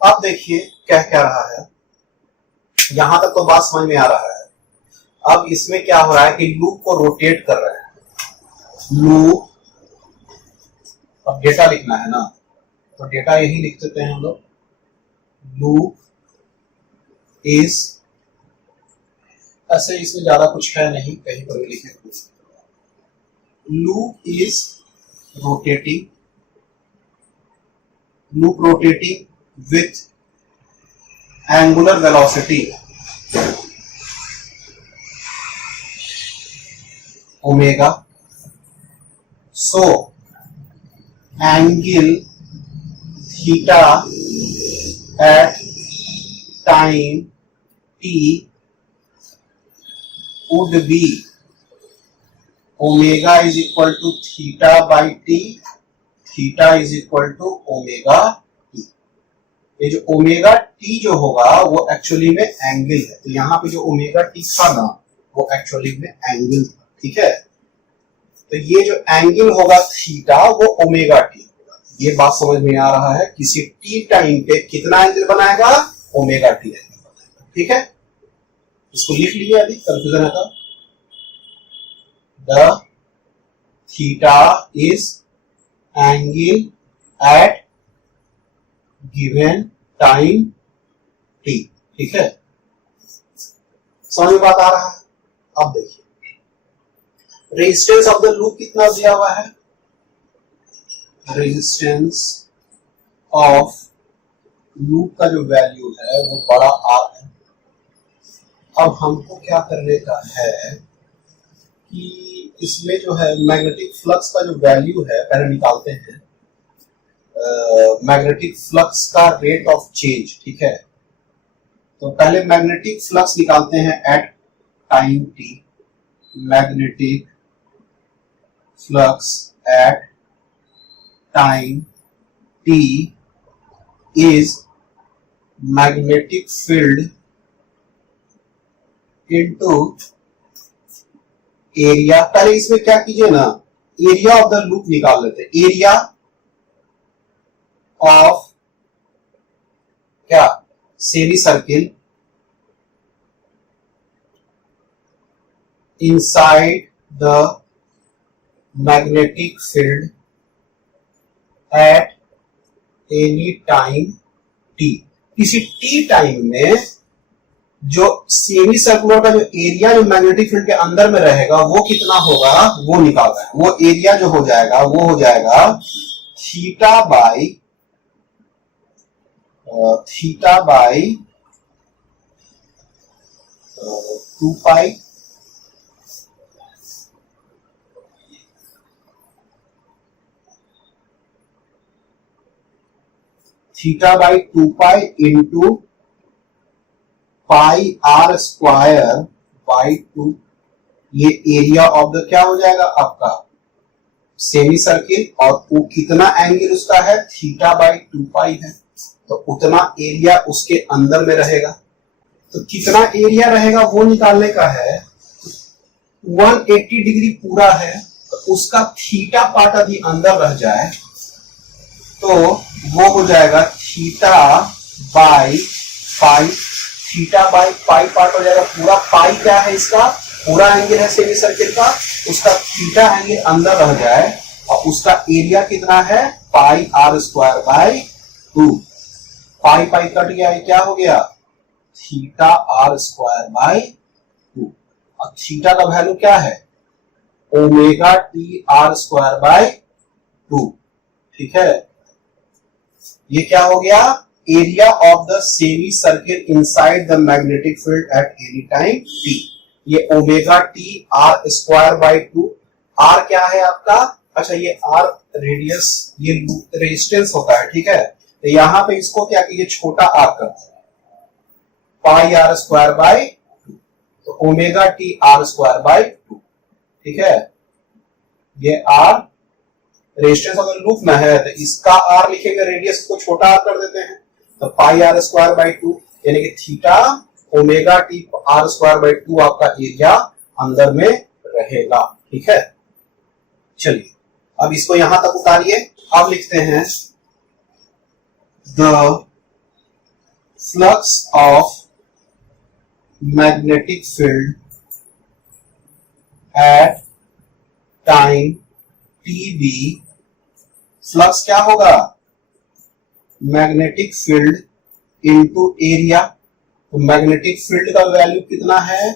आप देखिए क्या क्या रहा है, यहां तक तो बात समझ में आ रहा है। अब इसमें क्या हो रहा है कि लूप को रोटेट कर रहे हैं, लूप, अब डेटा लिखना है ना, तो डेटा यही लिख देते हैं हम लोग, लूप इज, ऐसे इसमें ज्यादा कुछ है नहीं, कहीं पर भी लिखे, loop is rotating, loop rotating with angular velocity omega. So angle theta at time t would be omega is equal to theta by T, theta is equal to omega T. ये जो ओमेगा टी जो होगा वो actually में angle है, तो यहाँ पे जो ओमेगा टी था ना वो एक्चुअली में एंगल था, ठीक है। तो ये जो एंगल होगा थीटा वो ओमेगा टी होगा। ये बात समझ में आ रहा है, किसी टी टाइम पे कितना एंगल बनाएगा, ओमेगा टी एंगल बनाएगा, ठीक है। इसको लिख लीजिए, अभी कंफ्यूजन है तो। The theta is angle at given time t, ठीक है। समझ में बात आ रहा है। अब देखिए रेजिस्टेंस ऑफ द लूप कितना दिया हुआ है, रेजिस्टेंस ऑफ लूप का जो वैल्यू है वो बड़ा R है। अब हमको क्या करने का है कि इसमें जो है मैग्नेटिक फ्लक्स का जो वैल्यू है पहले निकालते हैं, मैग्नेटिक फ्लक्स का रेट ऑफ चेंज, ठीक है। तो पहले मैग्नेटिक फ्लक्स निकालते हैं at time t, magnetic flux at time t is magnetic field into area. पहले इसमें क्या कीजिए ना, एरिया ऑफ द लूप निकाल लेते हैं। एरिया ऑफ क्या, semi circle inside the magnetic field at any time t, किसी t टाइम में जो सेमी सर्कुलर का जो एरिया जो मैग्नेटिक फील्ड के अंदर में रहेगा वो कितना होगा, वो निकालना है। वो एरिया जो हो जाएगा वो हो जाएगा theta by 2 pi theta by 2 pi into pi R square by 2। ये एरिया ऑफ द क्या हो जाएगा आपका सेमी सर्किल, और वो कितना एंगल उसका है, थीटा बाई 2 पाई है, तो उतना एरिया उसके अंदर में रहेगा। तो कितना एरिया रहेगा वो निकालने का है। 180 डिग्री पूरा है, तो उसका थीटा पार्ट यदि अंदर रह जाए तो वो हो जाएगा theta by pi. Theta by pi part हो जाएगा पूरा। पाई क्या है, इसका पूरा एंगल है सेमी सर्किल का, उसका थीटा एंगल अंदर रह जाए और उसका एरिया कितना है, pi R square by 2। Pi pi cut गया, क्या हो गया, थीटा आर स्क्वायर बाई 2। और थीटा का वैल्यू क्या है, omega t r square by 2। ठीक है, ये क्या हो गया, area of the semi circle inside the magnetic field at any time t। ये omega t r square by 2। R क्या है आपका, अच्छा ये आर रेडियस, ये रेजिस्टेंस होता है। ठीक है, तो यहां पे इसको क्या कीजिए, छोटा आर करते हैं, पाई आर स्क्वायर बाई 2, तो omega t r square by 2। ठीक है, ये आर रेजिस्टेंस अगर लूप में है तो इसका आर लिखेंगे, रेडियस को छोटा आर कर देते हैं, तो पाई आर स्क्वायर बाई 2 यानी कि theta omega t r square by 2 आपका एरिया अंदर में रहेगा। ठीक है, चलिए अब इसको यहां तक उतारिए। अब लिखते हैं the flux of magnetic field at time TB. Flux क्या होगा, मैग्नेटिक फील्ड इनटू एरिया। तो मैग्नेटिक फील्ड का वैल्यू कितना है,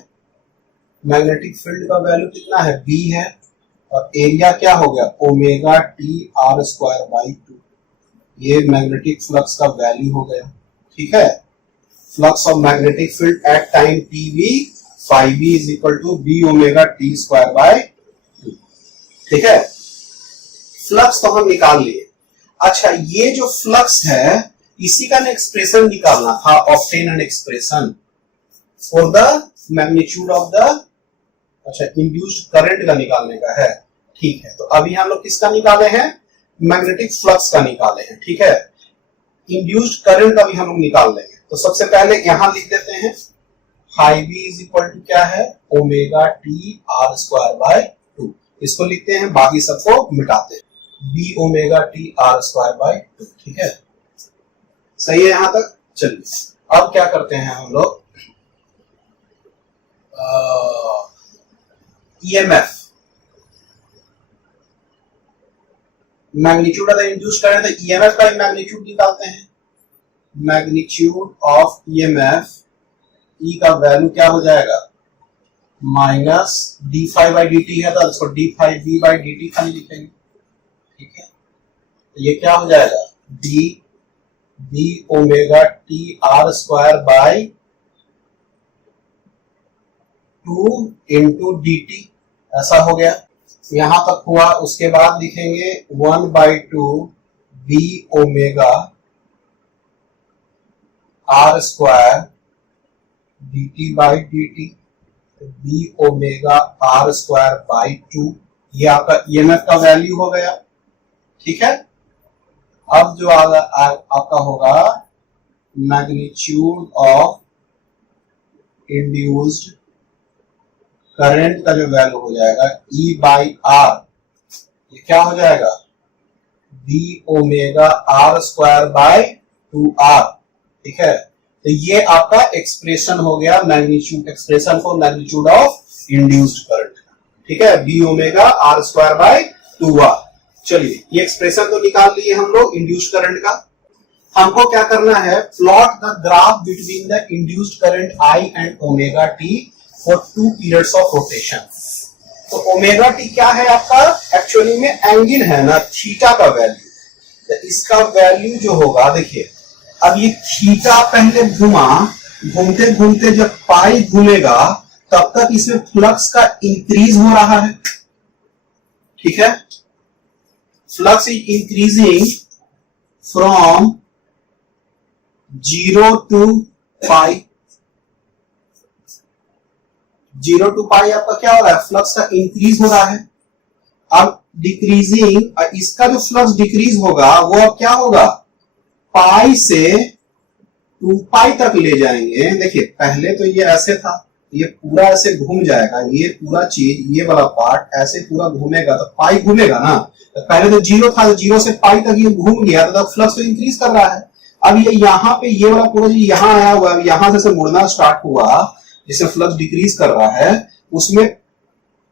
मैग्नेटिक फील्ड का वैल्यू कितना है, बी है, और एरिया क्या हो गया, omega t r square by 2। ये मैग्नेटिक फ्लक्स का वैल्यू हो गया। ठीक है, flux of magnetic field at time t B, phi B is equal to B omega t square by 2। ठीक है, फ्लक्स तो हम निकाल लिए। अच्छा, ये जो फ्लक्स है इसी का एक्सप्रेशन निकालना था, obtain an expression for the magnitude of the, अच्छा इंड्यूस्ड करंट का निकालने का है। ठीक है, तो अभी हम लोग किसका निकाले हैं, मैग्नेटिक फ्लक्स का निकाले हैं। ठीक है, इंड्यूस्ड करंट का भी हम लोग निकाल लेंगे। तो सबसे पहले यहां लिख देते हैं, phi B is equal to क्या है, omega t r square by 2। इसको लिखते हैं, बाकी सबको मिटाते हैं, B omega t r square by 2। ठीक है, सही है यहां तक। चलिए अब क्या करते हैं हम लोग, EMF, magnitude of the induced current, तो ईएमएफ का मैग्नीट्यूड निकालते हैं। मैग्नीट्यूड ऑफ ईएमएफ, ई का वैल्यू क्या हो जाएगा, minus d phi by D t है, तो इसको d phi B by D t खाली लिखेंगे। ठीक है, तो ये क्या हो जाएगा, d B omega t r square by 2 into d t, ऐसा हो गया, यहां तक हुआ। उसके बाद लिखेंगे 1/2 B omega r square d t by D t. B omega r square by 2, ये आपका ईएमएफ का वैल्यू हो गया। ठीक है, अब जो आपका होगा मैग्नीट्यूड ऑफ इंड्यूस्ड करंट का जो वैल्यू हो जाएगा E बाई आर, ये क्या हो जाएगा B omega r square by 2r। ठीक है, तो ये आपका एक्सप्रेशन हो गया magnitude, expression for magnitude of induced current. ठीक है, B omega r square by 2r। चलिए, ये एक्सप्रेशन तो निकाल लिए हम लोग इंड्यूस्ड करंट का। हमको क्या करना है, plot the graph between the induced current I and omega T for 2 periods of rotation. तो ओमेगा टी क्या है आपका, एक्चुअली में एंगल है ना, थीटा का वैल्यू। तो इसका वैल्यू जो होगा, देखिए अब ये थीटा पहले घुमा, घूमते घूमते जब पाई घूमेगा तब तक इसमें फ्लक्स का इंक्रीज हो रहा है। ठीक है, flux is increasing from 0 to pi. 0 to pi आपका क्या हो रहा है, फ्लक्स का इंक्रीज हो रहा है। अब डिक्रीजिंग, इसका जो फ्लक्स डिक्रीज होगा वो अब क्या होगा, पाई से 2 पाई तक ले जाएंगे। देखिए पहले तो ये ऐसे था, ये पूरा ऐसे घूम जाएगा, ये पूरा चीज, ये वाला पार्ट ऐसे पूरा घूमेगा तो पाई घूमेगा ना। तो पहले तो 0 था, तो 0 से पाई तक ये घूम गया, तो फ्लक्स तो इंक्रीज कर रहा है। अब ये यहाँ पे ये वाला पूरा जो यहाँ आया हुआ है, यहां से मुड़ना स्टार्ट हुआ, जिससे फ्लक्स डिक्रीज कर रहा है। उसमें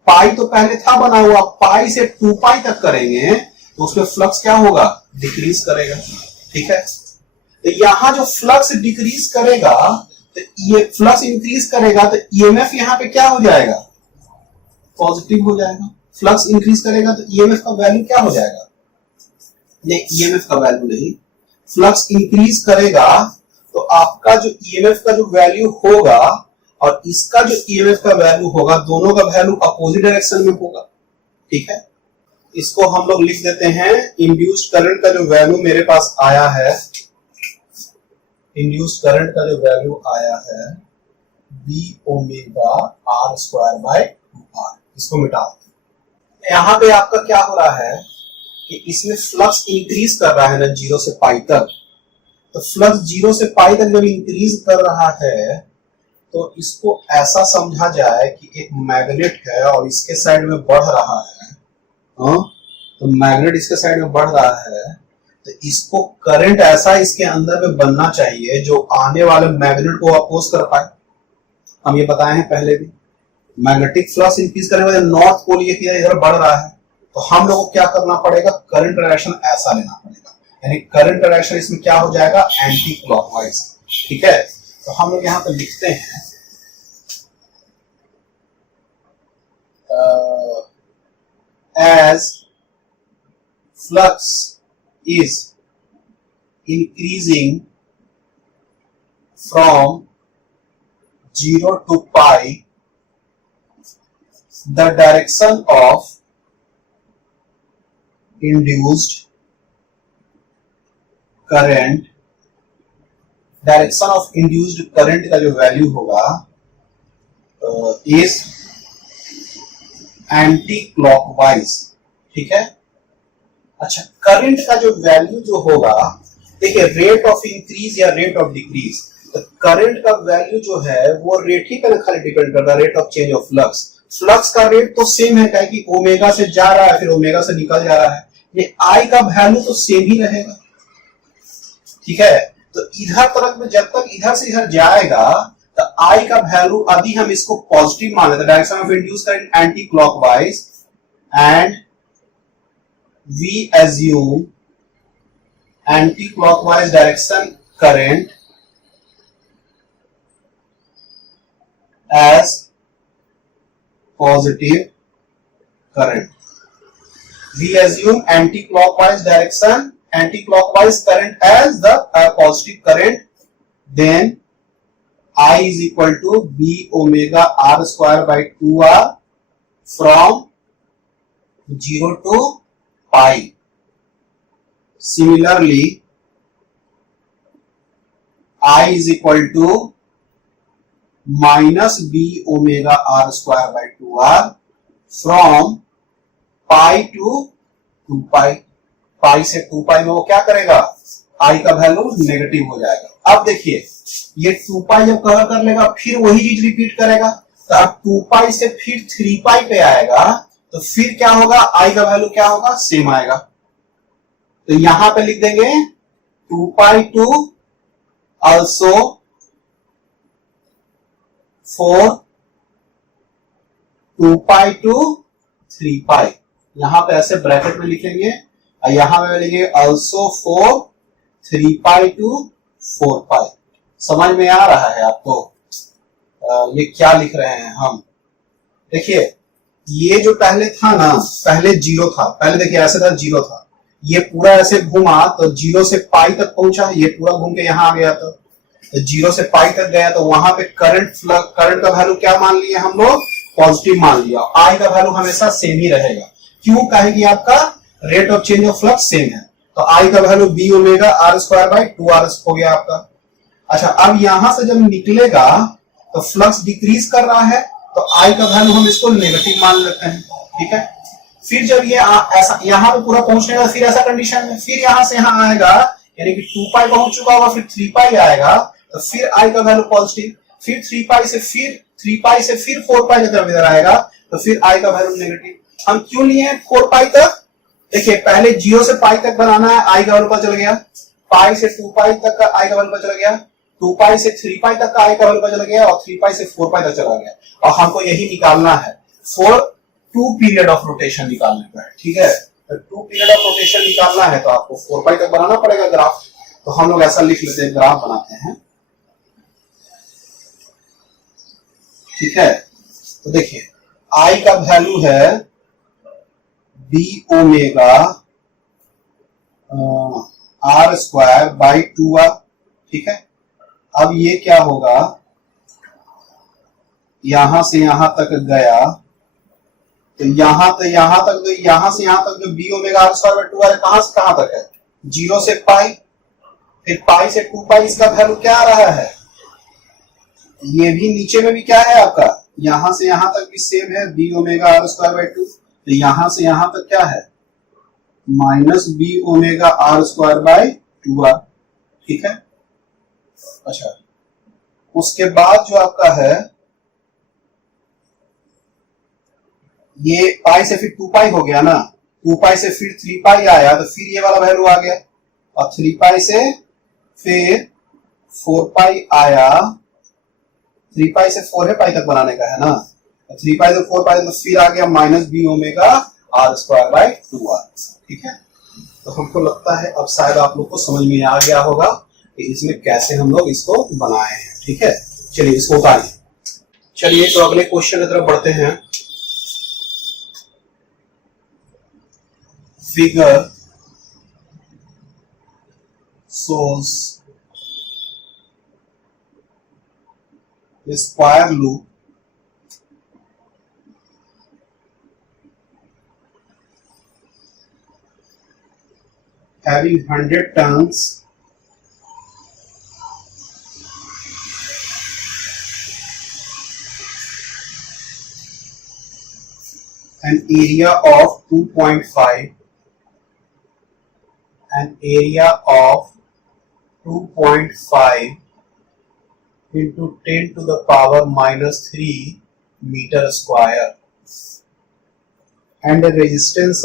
पाई तो पहले था बना हुआ, पाई से 2 पाई तक करेंगे तो उसमें फ्लक्स क्या होगा, डिक्रीज करेगा। ठीक है, तो यहां जो फ्लक्स डिक्रीज करेगा, तो ये फ्लक्स इंक्रीज करेगा, तो ईएमएफ यहां पे क्या हो जाएगा, पॉजिटिव हो जाएगा। फ्लक्स इंक्रीज करेगा तो ईएमएफ का वैल्यू क्या हो जाएगा, नहीं ईएमएफ का वैल्यू नहीं, फ्लक्स इंक्रीज करेगा तो आपका जो ईएमएफ का जो वैल्यू होगा और इसका जो ईएमएफ का वैल्यू होगा, दोनों का वैल्यू अपोजिट डायरेक्शन में होगा। ठीक है, इसको हम लोग लिख देते हैं, इंड्यूस्ड करंट का जो वैल्यू मेरे पास आया है, इंड्यूस्ड करंट का जो वैल्यू आया है B omega r square by 2r, इसको मिटा देते हैं। यहां पे आपका क्या हो रहा है कि इसमें फ्लक्स इंक्रीज कर रहा है ना 0 से पाई तक, तो फ्लक्स 0 से पाई तक जब इंक्रीज कर रहा है तो इसको ऐसा समझा जाए कि एक मैग्नेट है और इसके साइड में बढ़ रहा है। तो मैग्नेट इसके साइड में बढ़ रहा है, तो इसको करंट ऐसा इसके अंदर में बनना चाहिए जो आने वाले मैग्नेट को अपोज कर पाए। हम ये बताए हैं पहले भी, मैग्नेटिक फ्लक्स इंक्रीज करने वाले नॉर्थ पोल ये किया इधर बढ़ रहा है, तो हम लोग को क्या करना पड़ेगा, करंट डायरेक्शन ऐसा लेना पड़ेगा, यानी करंट डायरेक्शन इसमें क्या हो जाएगा, एंटी क्लॉकवाइज। ठीक है, तो हम लोग यहां पर लिखते हैं as flux is increasing from 0 to pi, the direction of induced current, direction of induced current का जो वैल्यू होगा इज एंटी क्लॉकवाइज। ठीक है, अच्छा करंट का जो वैल्यू जो होगा, देखिए रेट ऑफ इंक्रीज या रेट ऑफ डिक्रीज, तो करंट का वैल्यू जो है वो रेट ही पर खाली डिपेंड करता है, rate of change of flux. Flux का रेट तो सेम है, क्या कि ओमेगा से जा रहा है फिर ओमेगा से निकल जा रहा है, ये आई का वैल्यू तो सेम ही रहेगा। ठीक है, तो इधर तरफ में जब तक इधर से इधर जाएगा तो आई का वैल्यू, अभी हम इसको पॉजिटिव मान लेते, direction of induce current anti clockwise, and we assume anti clockwise direction current as positive current. We assume anti clockwise direction, anti-clockwise current as the positive current, then I is equal to B omega R square by 2R from 0 to pi. Similarly, I is equal to minus B omega r square by 2r from pi to 2 pi. Pi से 2 पाई में वो क्या करेगा, आई का value negative हो जाएगा। अब देखिए ये 2 पाई जब कवर कर लेगा फिर वही चीज रिपीट करेगा, तो अब 2 पाई से फिर 3 पाई पे आएगा, तो फिर क्या होगा, आई का वैल्यू क्या होगा, सेम आएगा। तो यहां पे लिख देंगे 2 पाई टू ऑल्सो 4 2 पाई टू 3 पाई, यहां पे ऐसे ब्रैकेट में लिखेंगे और यहां पे लिखेंगे ऑल्सो 4 3 पाई टू 4 पाई। समझ में आ रहा है आपको ये क्या लिख रहे हैं हम? देखिए ये जो पहले था ना, पहले जीरो था, पहले देखिए ऐसे था, जीरो था, ये पूरा ऐसे घुमा तो जीरो से पाई तक पहुंचा, ये पूरा घूम के यहां आ गया, तो जीरो से पाई तक गया, तो वहां पे करंट का वैल्यू क्या मान लिया हम लोग, पॉजिटिव मान लिया। आई का वैल्यू हमेशा सेम ही रहेगा, क्यों, कहेगी आपका rate of change of flux same है, तो आई का value B omega r square by 2r हो गया आपका। अच्छा अब यहां से जब निकलेगा तो फ्लक्स डिक्रीज कर रहा है, तो आई का वैल्यू हम इसको नेगेटिव मान लेते हैं, ठीक है। फिर जब ये ऐसा यहां पे पूरा पहुंचने का, फिर ऐसा कंडीशन में फिर यहां से यहां आएगा, यानी कि 2 पाई पहुंच चुका होगा, फिर 3 पाई आएगा, तो फिर आई का वैल्यू पॉजिटिव, फिर 3 पाई से फिर 4 पाई की तरफ इधर आएगा, तो फिर आई का वैल्यू नेगेटिव। हम क्यों लिए 4 पाई तक, देखिए पहले 0 से पाई तक बनाना है, आई का वैल्यू पता चल गया, पाई से 2 पाई तक का आई का वैल्यू पता चल गया, 2 पाई से 3 पाई तक का आई का वैल्यू पता चल गया, और 3 पाई से 4 पाई तक चला गया, और हमको यही निकालना है फॉर 2 पीरियड ऑफ रोटेशन निकालने का है, ठीक है। तो 2 पीरियड ऑफ रोटेशन निकालना है तो आपको 4 पाई तक बनाना पड़ेगा ग्राफ, तो हम लोग ऐसा लिख लेते हैं, ग्राफ बनाते हैं, ठीक है। तो देखिए आई का वैल्यू है B omega r square by 2r, ठीक है। अब ये क्या होगा, यहां से यहां तक गया, तो यहां से यहां तक जो B omega r square by 2r है, कहां से कहां तक है, 0 से पाई, फिर पाई से 2 पाई, इसका वैल्यू क्या आ रहा है, ये भी नीचे में भी क्या है आपका, यहां से यहां तक भी सेम है, B omega r square by 2, तो यहां से यहां तक क्या है, minus B omega r square by 2r, ठीक है। अच्छा उसके बाद जो आपका है, ये पाई से फिर 2 पाई हो गया ना, 2 पाई से फिर 3 पाई आया, तो फिर ये वाला वैल्यू आ गया, और 3 पाई से फिर 4 पाई आया, 3 पाई से 4 पाई तक बनाने का है ना, 3 पाई से 4 पाई तो फिर आ गया minus B omega r square by 2r, ठीक है। तो हमको लगता है अब शायद आप लोग को समझ में आ गया होगा कि इसमें कैसे हम लोग इसको बनाए हैं, ठीक है। चलिए इसको उतारिए, चलिए तो अगले क्वेश्चन की तरफ बढ़ते हैं। Figure shows a square loop having 100 turns an area of 2.5 into 10 to the power minus 3 meter square and a resistance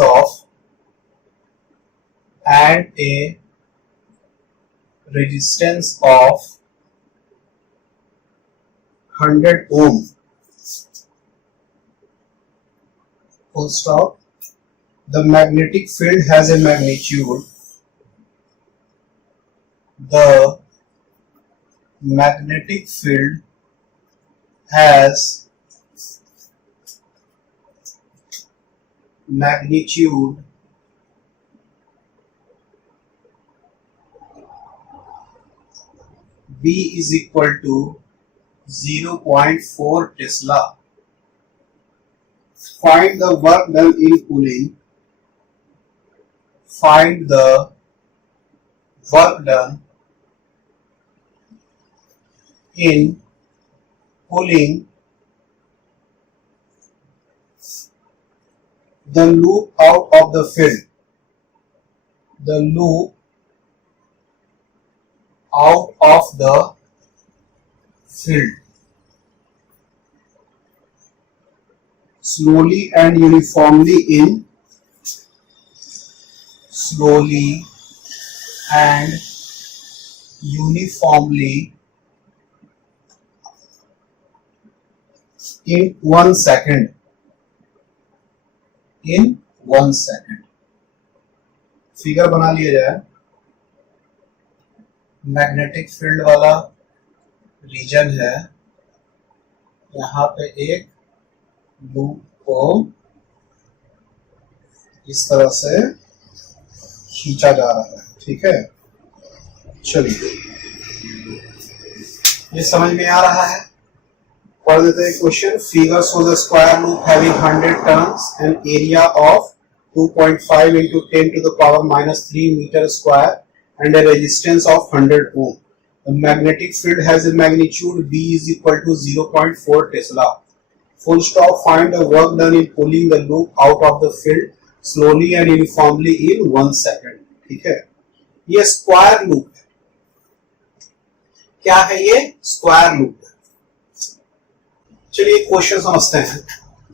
of 100 ohm, full stop. The magnetic field has a magnitude. The magnetic field has magnitude V is equal to 0.4 Tesla. Find the work done in pulling. Find the work done in pulling the loop out of the field. The loop out of the field slowly and uniformly in in 1 second. In 1 second. Figure बना लिया जाए। Magnetic field वाला reason है, यहां पे एक loop को इस तरह से खींचा जा रहा है, ठीक है। चलिए ये समझ में आ रहा है। पढ़ देते हैं question. Figure shows a square loop having 100 turns and area of 2.5 into 10 to the power minus 3 meter square and a resistance of 100 ohm. The magnetic field has a magnitude B is equal to 0.4 Tesla. Full stop. Find the work done in pulling the loop out of the field slowly and uniformly in 1 second. ठीक है, ये square loop है। क्या है ये? Square loop है। चलिए question समझते हैं।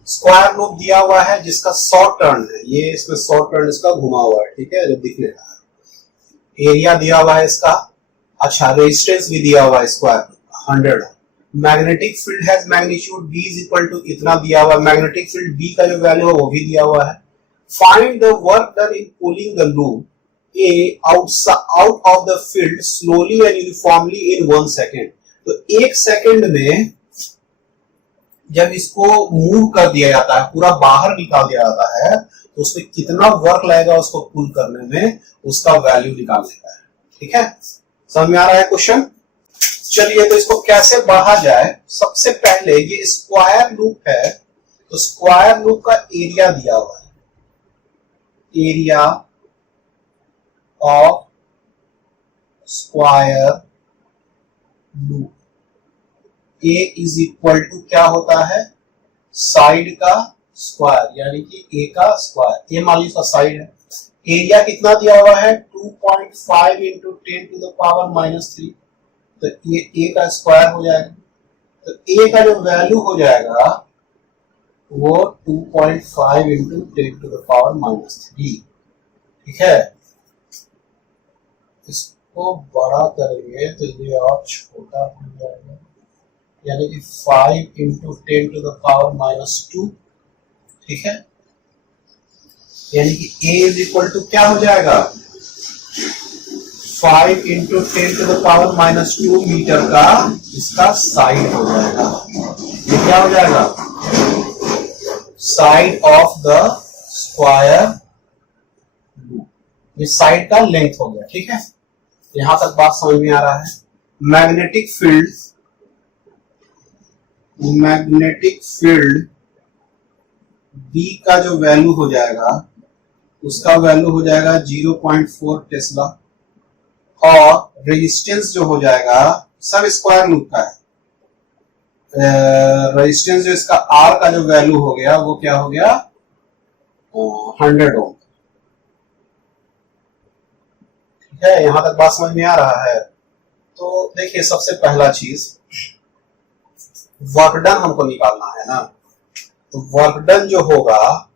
स्क्वायर लूप दिया हुआ है जिसका 100 टर्न है, ये इसमें 100 टर्न इसका घुमा हुआ है, ठीक है, जो दिखने रहा है। एरिया दिया हुआ है इसका, अच्छा रेजिस्टेंस भी दिया हुआ है स्क्वायर लूप का 100। Magnetic field has magnitude B is equal to इतना दिया हुआ है। मैग्नेटिक फील्ड B का जो वैल्यू है वो भी दिया हुआ है। Find the work done in pulling the loop out of the field slowly and uniformly in 1 second. तो 1 सेकंड में जब इसको मूव कर दिया जाता है, पूरा बाहर निकाल दिया जाता है, तो उसमें कितना वर्क लगेगा उसको पुल करने में, उसका वैल्यू निकालने का है। ठीक है, समझ में आ रहा है क्वेश्चन। चलिए तो इसको कैसे बढ़ा जाए। सबसे पहले ये स्क्वायर लूप है, तो स्क्वायर लूप का एरिया दिया हुआ है, area of square loop A is equal to क्या होता है, साइड का स्क्वायर, यानी कि ए का स्क्वायर। ए मान लीजिए साइड है, एरिया कितना दिया हुआ है 2.5 इंटू 10 टू द पावर -3, तो ये ए का स्क्वायर हो जाएगा। तो ए का जो वैल्यू हो जाएगा वो 2.5 इंटू 10 टू द पावर -3। ठीक है, इसको बड़ा करेंगे तो ये और छोटा हो जाएगा, यानी कि 5 इंटू 10 टू द पावर -2। ठीक है, यानी कि a इज इक्वल टू क्या हो जाएगा 5 into 10 to the power -2 metre का इसका साइड हो जाएगा। ये क्या हो जाएगा, side of the square loop, ये साइड का लेंथ हो गया। ठीक है, यहां तक बात समझ में आ रहा है। मैग्नेटिक फील्ड B का जो वैल्यू हो जाएगा उसका वैल्यू हो जाएगा 0.4 टेस्ला, और रेजिस्टेंस जो हो जाएगा सब स्क्वायर लूप का है। रेजिस्टेंस जो इसका R का जो वैल्यू हो गया वो क्या हो गया 100 ओम। ठीक है, यहां तक बात समझ में आ रहा है। तो देखिए सबसे पहला चीज वर्क डन हमको निकालना है ना, तो वर्क डन जो होगा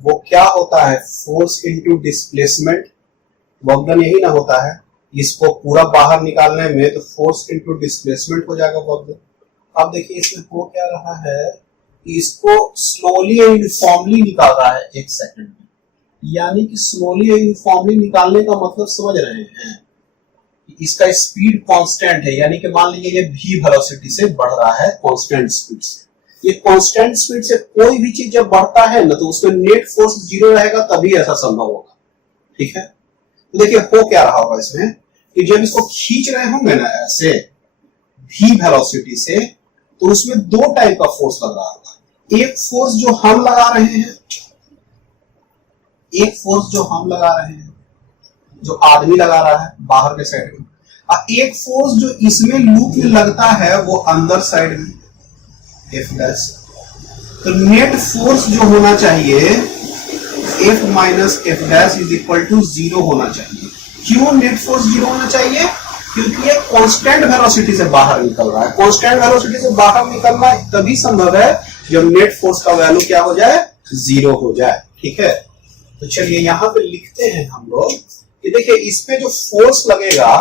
वो क्या होता है, force into displacement. Work done यही ना होता है, इसको पूरा बाहर निकालने में तो फोर्स इनटू डिस्प्लेसमेंट हो जाएगा वर्क डन। अब देखिए इसमें हो क्या रहा है, इसको स्लोली एंड यूनिफॉर्मली निकाल रहा है 1 सेकंड में, यानी कि स्लोली एंड यूनिफॉर्मली निकालने का मतलब समझ रहे हैं, इसका स्पीड कांस्टेंट है, यानी कि मान लीजिए ये v वेलोसिटी से बढ़ रहा है कांस्टेंट स्पीड से। ये कांस्टेंट स्पीड से कोई भी चीज जब बढ़ता है ना तो उसमें नेट फोर्स 0 रहेगा, तभी ऐसा संभव होगा। ठीक है, तो देखिए हो क्या रहा होगा इसमें कि जब इसको खींच रहे होंगे ना ऐसे v वेलोसिटी से, तो उसमें 2 टाइप का फोर्स लग रहा होगा। एक फोर्स जो हम लगा रहे हैं, एक फोर्स जो हम लगा रहे हैं, जो आदमी लगा रहा है बाहर के साइड में, और एक फोर्स जो इसमें लूप में लगता है वो अंदर साइड में। F dash. तो नेट फोर्स जो होना चाहिए F minus F dash is equal to 0 होना चाहिए। क्यों नेट फोर्स 0 होना चाहिए? क्योंकि ये कांस्टेंट वेलोसिटी से बाहर निकल रहा है। कांस्टेंट वेलोसिटी से बाहर निकलना तभी संभव है जब नेट फोर्स का वैल्यू क्या हो जाए, 0 हो जाए। ठीक है, तो चलिए यहां पे लिखते हैं हम लोग कि देखिए इसमें जो फोर्स लगेगा,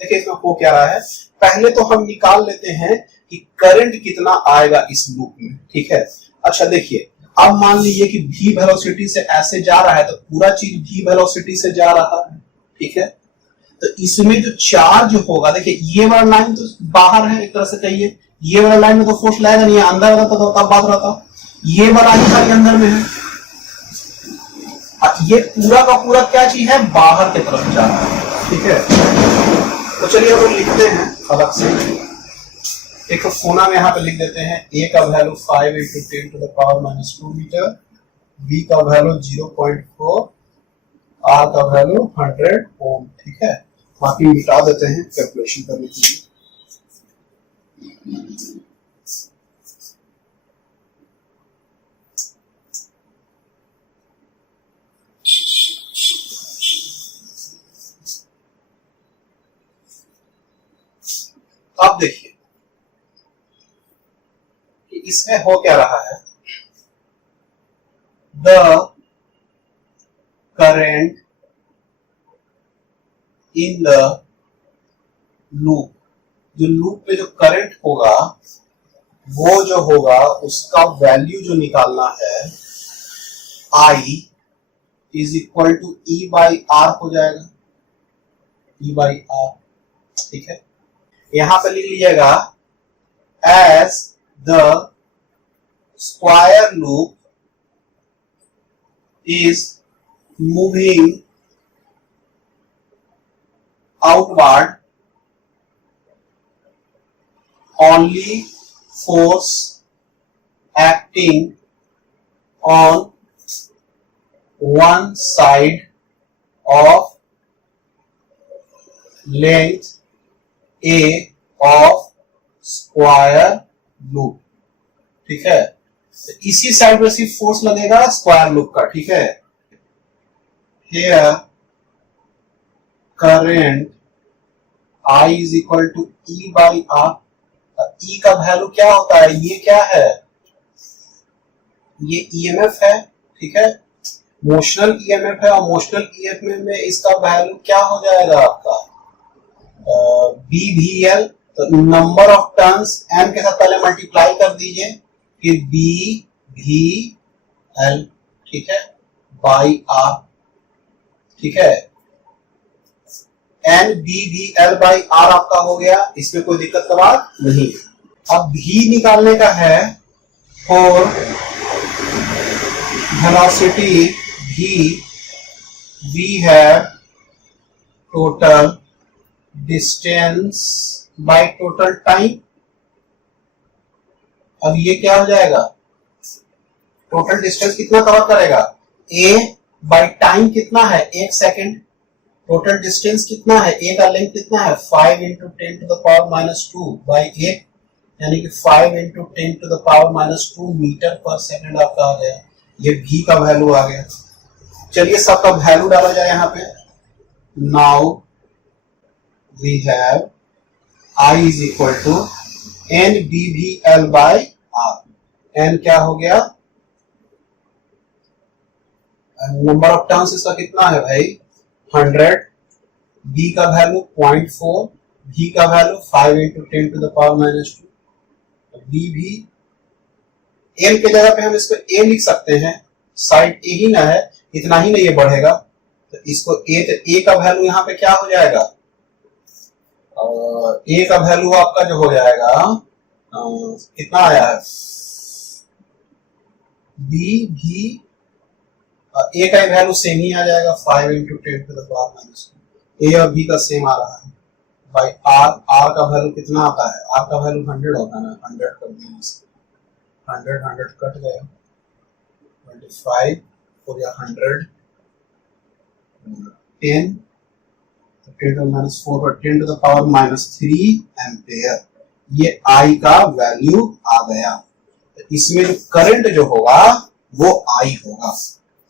देखिए इसमें हो क्या रहा है, पहले तो हम निकाल लेते हैं कि करंट कितना आएगा इस लूप में। ठीक है, अच्छा देखिए अब मान लीजिए कि v वेलोसिटी से ऐसे जा रहा है तो पूरा चीज v वेलोसिटी से जा रहा है। ठीक है, तो इसमें जो चार्ज होगा, देखिए ये वाला लाइन तो बाहर है एक तरह से कहिए, ये वाला लाइन में तो फोर्स लगेगा नहीं, अंदर रहता तो तब बात रहता, ये वाला ही खाली अंदर में है, ये पूरा का पूरा क्या चीज है, बाहर की तरफ जा रहा है। ठीक है, तो चलिए हम लिखते हैं अलग से, एक तो फोना में यहाँ पे लिख देते हैं, a का वैल्यू 5 × 10⁻⁻2 मीटर, b का वैल्यू 0.4, r का वैल्यू 100 ओम। ठीक है, बाकी मिटा देते हैं कैलकुलेशन करने के लिए। अब देखिए कि इसमें हो क्या रहा है, the current in the loop, जो लूप में जो करंट होगा वो जो होगा उसका वैल्यू जो निकालना है I is equal to E by r हो जाएगा, E बाई आर। ठीक है, यहां पे लिख लीजिएगा as the square loop is moving outward, only force acting on one side of length A of square loop। ठीक है, तो इसी साइड में सिर्फ फोर्स लगेगा स्क्वायर लूप का। ठीक है, here current I is equal to E by R। E का वैल्यू क्या होता है, ये क्या है, ये EMF है। ठीक है, मोशनल EMF है, और मोशनल EMF में इसका वैल्यू क्या हो जाएगा आपका BVL। तो नंबर ऑफ टर्न्स M के साथ पहले मल्टीप्लाई कर दीजिए, फिर BVL। ठीक है, बाई R। ठीक है, NBVL बाई R आपका हो गया, इसमें कोई दिक्कत का बात नहीं है। अब V निकालने का है और वेलोसिटी V है total distance by total time. अब ये क्या हो जाएगा, टोटल डिस्टेंस कितना कवर करेगा, a बाय टाइम कितना है, 1 सेकेंड। टोटल डिस्टेंस कितना है, a का लेंथ कितना है, 5 × 10⁻⁻2 बाय 8, यानी कि 5 × 10⁻⁻2 मीटर पर सेकंड आपका आ गया। ये v का वैल्यू आ गया। चलिए सबका वैल्यू डाला जाए यहाँ पे। Now we have I is equal to NBVL by R। N क्या हो गया, नंबर ऑफ टर्न्स इसका कितना है भाई 100, B का वैल्यू 0.4, V का वैल्यू 5 × 10⁻⁻2। B भी L के जगह पे हम इसको A लिख सकते हैं, साइड A ही ना है, इतना ही नहीं ये बढ़ेगा, तो इसको A, तो A का वैल्यू यहाँ पे क्या हो जाएगा, A का वैल्यू आपका जो हो जाएगा कितना आया है, B भी A का वैल्यू सेम ही आ जाएगा 5 × 10⁻⁻2। A और B का सेम आ रहा है बाई R। R का वैल्यू कितना आता है, R का वैल्यू 100 होता है ना, 100 कर दिया, 100 कट गया, 25 और या 100 10 10⁻⁴ और 10⁻³ एम्पेयर। ये I का वैल्यू आ गया। इसमें जो करंट जो होगा वो आई होगा।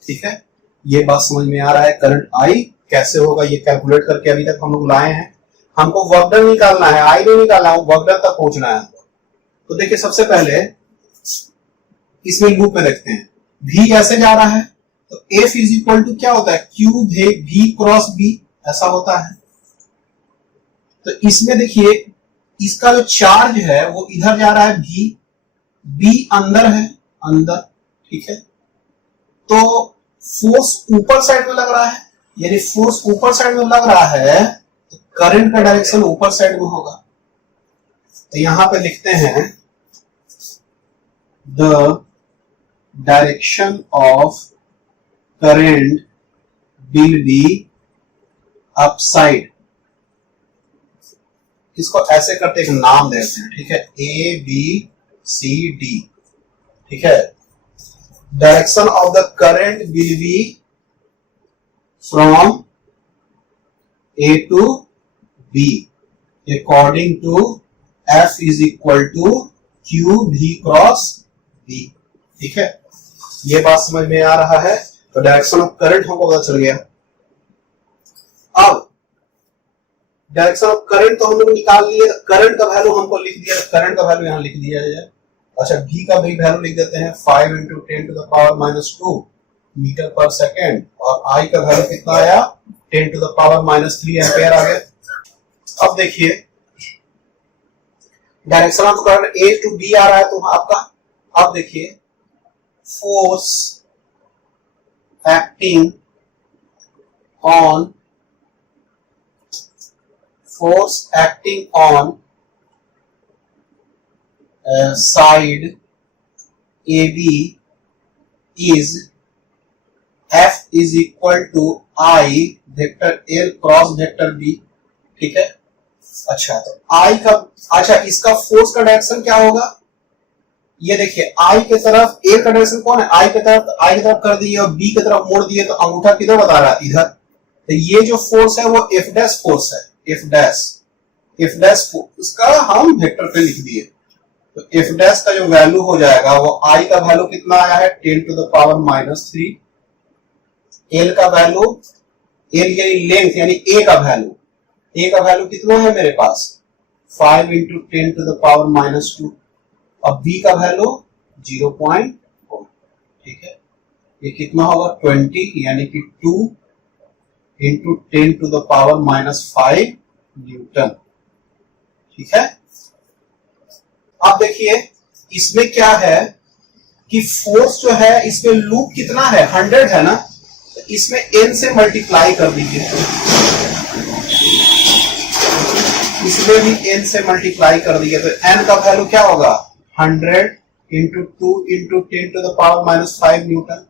ठीक है, ये बात समझ में आ रहा है। करंट आई कैसे होगा ये कैलकुलेट करके अभी तक हम लोग लाए हैं। हमको वर्क डन निकालना है, आई नहीं निकालना, वर्क डन तक पहुंचना है। तो देखिए सबसे पहले इसमें लूप में देखते हैं, v ऐसे जा रहा है तो F इज इक्वल टू क्या होता है, Q v क्रॉस b, ऐसा होता है। तो इसमें देखिए इसका जो चार्ज है वो इधर जा रहा है v, b अंदर है, अंदर। ठीक है, तो फोर्स ऊपर साइड में लग रहा है, यानी फोर्स ऊपर साइड में लग रहा है तो करंट का डायरेक्शन ऊपर साइड में होगा। तो यहां पे लिखते हैं the direction of current will B upside. इसको ऐसे करते एक नाम देते हैं। ठीक है, ए बी सी डी। ठीक है, direction of the current will be from A to B according to F is equal to q v cross B. ठीक है, ये बात समझ में आ रहा है। तो डायरेक्शन ऑफ करंट हमको पता चल गया। अब डायरेक्शन ऑफ करंट तो हम लोग निकाल लिए, करंट का वैल्यू हमको लिख दिया, करंट का वैल्यू यहां लिख दिया जाए। अच्छा, v का भी वैल्यू लिख देते हैं 5 × 10⁻⁻2 मीटर पर सेकेंड, और I का वैल्यू कितना आया 10⁻³ एम्पेयर आ गया। अब देखिए direction of current A to B आ रहा है तो आपका, अब देखिए force acting on side AB is F is equal to I vector L cross vector B। ठीक है, अच्छा तो I का, अच्छा इसका फोर्स का डायरेक्शन क्या होगा, ये देखिए I के तरफ A का डायरेक्शन कौन है, I की तरफ कर दिए और B की तरफ मोड़ दिए तो अंगूठा किधर बता रहा है, इधर। तो ये जो फोर्स है वो F डैश फोर्स है, F डैश फोर्स का हम वेक्टर पे लिख दिए। तो F डैश का जो वैल्यू हो जाएगा वो I का वैल्यू कितना आया है 10⁻³ L का वैल्यू, L यानी लेंथ यानी A का वैल्यू कितना है मेरे पास 5 × 10⁻², और B का वैल्यू 0.4। ठीक है, ये कितना होगा 20 यानी कि 2 × 10⁻⁵ न्यूटन। ठीक है, अब देखिए इसमें क्या है कि फोर्स जो है इसमें लूप कितना है 100 है ना, तो इसमें n से मल्टीप्लाई कर दीजिए, इसमें भी n से मल्टीप्लाई कर दीजिए तो n का वैल्यू क्या होगा 100 × 2 × 10⁻⁵ न्यूटन,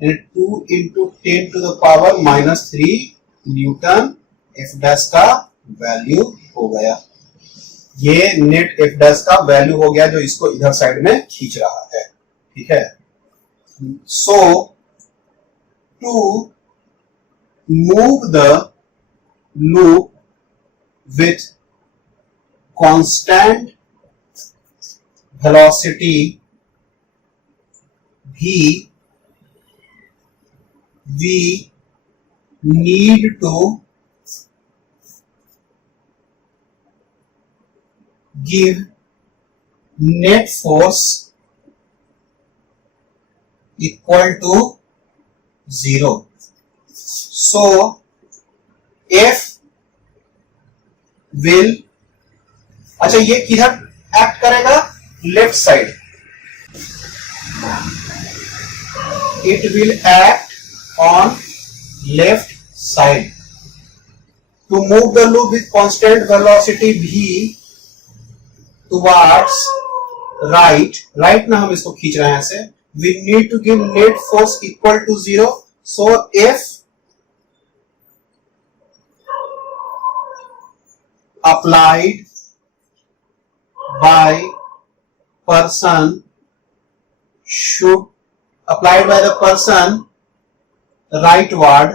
2 × 10⁻³ न्यूटन F डैश का वैल्यू हो गया। ये नेट F डैश का वैल्यू हो गया जो इसको इधर साइड में खींच रहा है। ठीक है, so to move the loop with constant velocity v, we need to give net force equal to 0. So F will, अच्छा ये किधर एक्ट करेगा left side, it will act on left side. To move the loop with constant velocity v towards right ना हम इसको खींच रहे हैं ऐसे, we need to give net force equal to 0. So F applied by the person rightward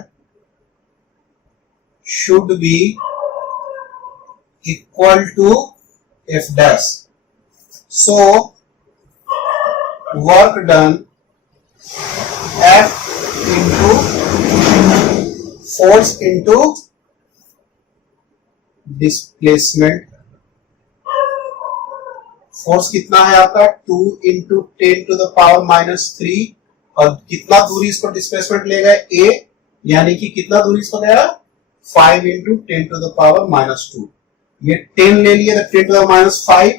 should be equal to F dash. So work done F into force into displacement. Force कितना है आपका 2 इंटू 10⁻³ और कितना दूरी इसको displacement ले गए a, यानी कि कितना दूरी इसको गया 5 इंटू 10⁻²। ये 10 ले लिए तो 10⁻5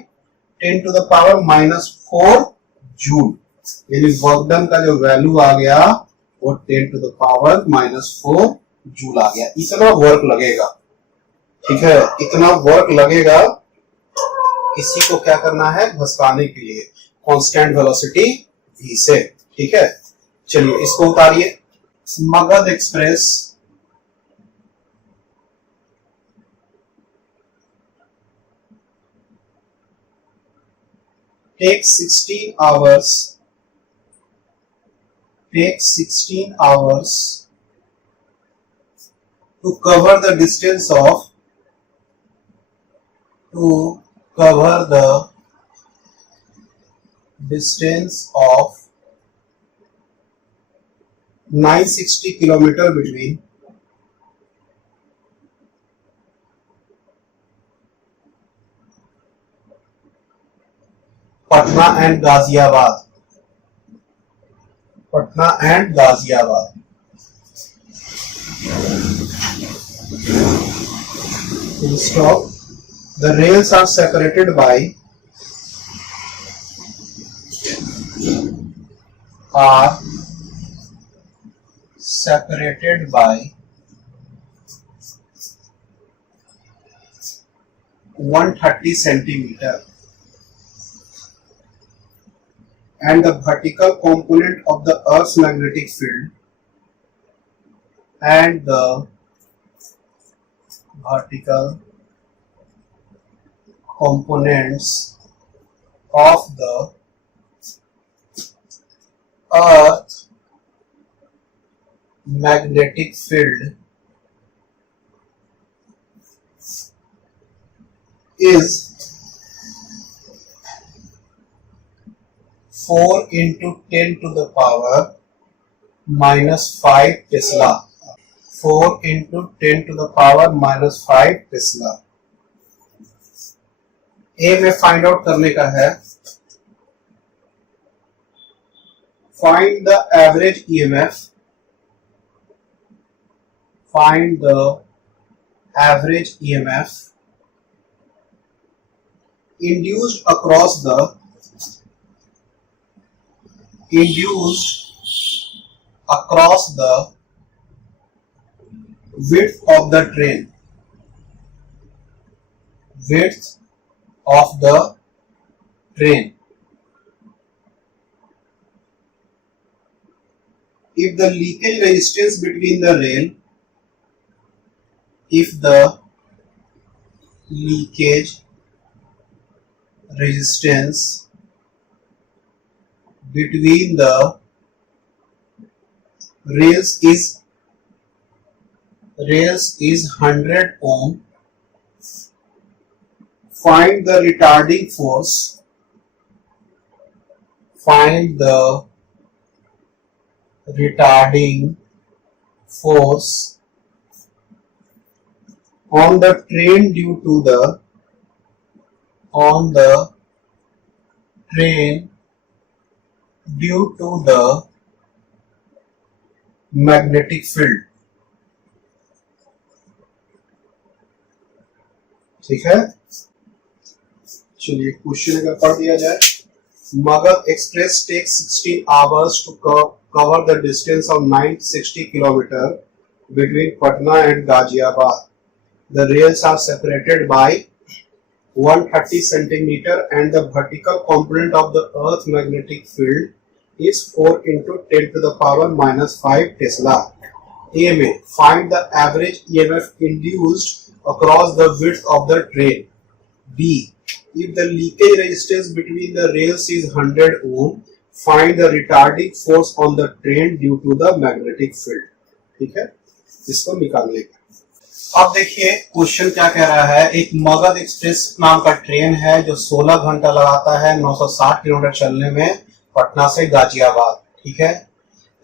10⁻⁴ जूल, यानी वर्क डन का जो वैल्यू आ गया वो 10⁻⁴ जूल आ गया। इतना वर्क लगेगा, ठीक है, इतना वर्क लगेगा इसी को क्या करना है घसकाने के लिए कांस्टेंट वेलोसिटी v से, ठीक है। चलिए इसको उतारिए। Magadh express takes 16 hours to cover the distance of 960 kilometer between Patna and Ghaziabad. Full stop. The rails are separated by 130 centimeter, and the vertical component of the Earth's magnetic field and the vertical components of the Earth magnetic field is 4 into 10⁻⁵ Tesla। 4 into 10⁻⁵ Tesla। ए में find out करने का है, find the average EMF, induced across the width of the train, if the leakage resistance between the rail rails is 100 ohm, find the retarding force on the train due to the magnetic field। ठीक है, चलिए question अगर पढ़ दिया जाए। Magadh Express takes 16 hours to cover the distance of 960 km between Patna and Ghaziabad. The rails are separated by 130 cm and the vertical component of the Earth magnetic field is 4 into 10⁻⁵ Tesla। A में find the average EMF induced across the width of the train। B, if the leakage resistance between the rails is 100 ohm, find the retarding force on the train due to the magnetic field। ठीक है, इसको निकालने का। अब देखिए question क्या कह रहा है। एक मगध एक्सप्रेस नाम का ट्रेन है जो 16 घंटा लगाता है 960 किलोमीटर चलने में पटना से गाजियाबाद, ठीक है।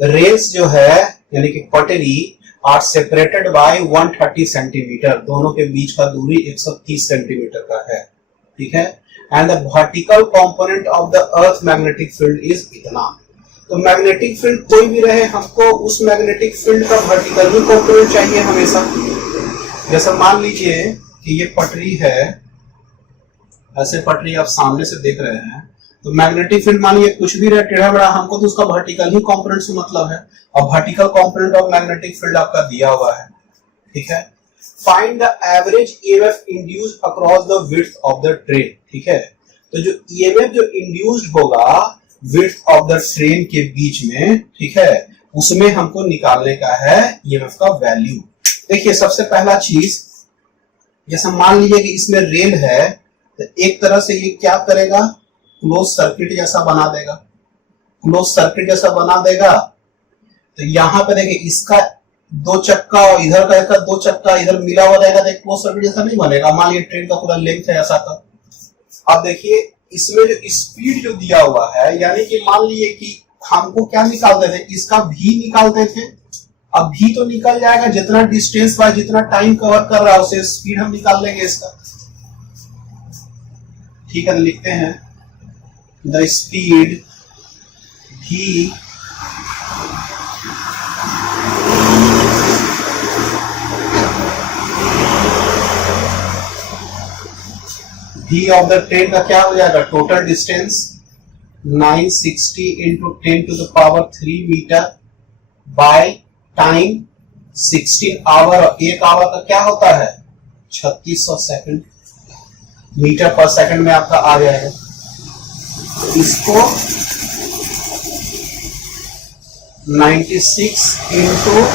रेल्स जो है यानी कि पटरी आर सेपरेटेड बाय 130 सेंटीमीटर, दोनों के बीच का दूरी 130 सेंटीमीटर का है, ठीक है। And the vertical component of the earth magnetic field is इतना। तो मैग्नेटिक फील्ड कोई भी रहे, हमको उस मैग्नेटिक फील्ड का वर्टिकल ही कंपोनेंट चाहिए हमेशा। जैसे मान लीजिए कि ये पटरी है, ऐसे पटरी आप सामने से देख रहे हैं, तो मैग्नेटिक फील्ड मानिए कुछ भी रहे टेढ़ा बड़ा, हमको तो उसका वर्टिकल ही कंपोनेंट से मतलब है, और vertical component of magnetic field आपका दिया हुआ है, ठीक है। Find the average EMF induced across the width of the train, ठीक है। तो जो ईएमएफ जो इंड्यूस्ड होगा विड्थ ऑफ द ट्रेन के बीच में, ठीक है, उसमें हमको निकालने का है ईएमएफ का वैल्यू। देखिए सबसे पहला चीज, जैसे मान लीजिए कि इसमें रेल है, तो एक तरह से ये क्या करेगा, क्लोज सर्किट जैसा बना देगा, क्लोज सर्किट जैसा बना देगा। तो यहां पे देखिए इसका दो चक्का और इधर का इसका दो चक्का इधर मिला हुआ रहेगा, तो क्लोज सर्किट जैसा नहीं बनेगा। मान लीजिए ट्रेन का पूरा लेंथ है ऐसा का। अब देखिए इसमें जो स्पीड जो दिया हुआ है, यानी कि मान लीजिए कि हमको क्या निकालते थे, इसका भी निकालते थे। अब भी तो निकल जाएगा, जितना डिस्टेंस बाय जितना टाइम कवर कर रहा है उसे स्पीड हम निकाल लेंगे इसका, ठीक है। लिखते हैं the speed v of the train का क्या हो जाएगा, total distance 960 into 10 to the power 3 metre by time 16 hour, और एक आवर का क्या होता है 3600 सेकंड, मीटर पर सेकंड में आपका आ जाएगा। तो इसको 96 इंटू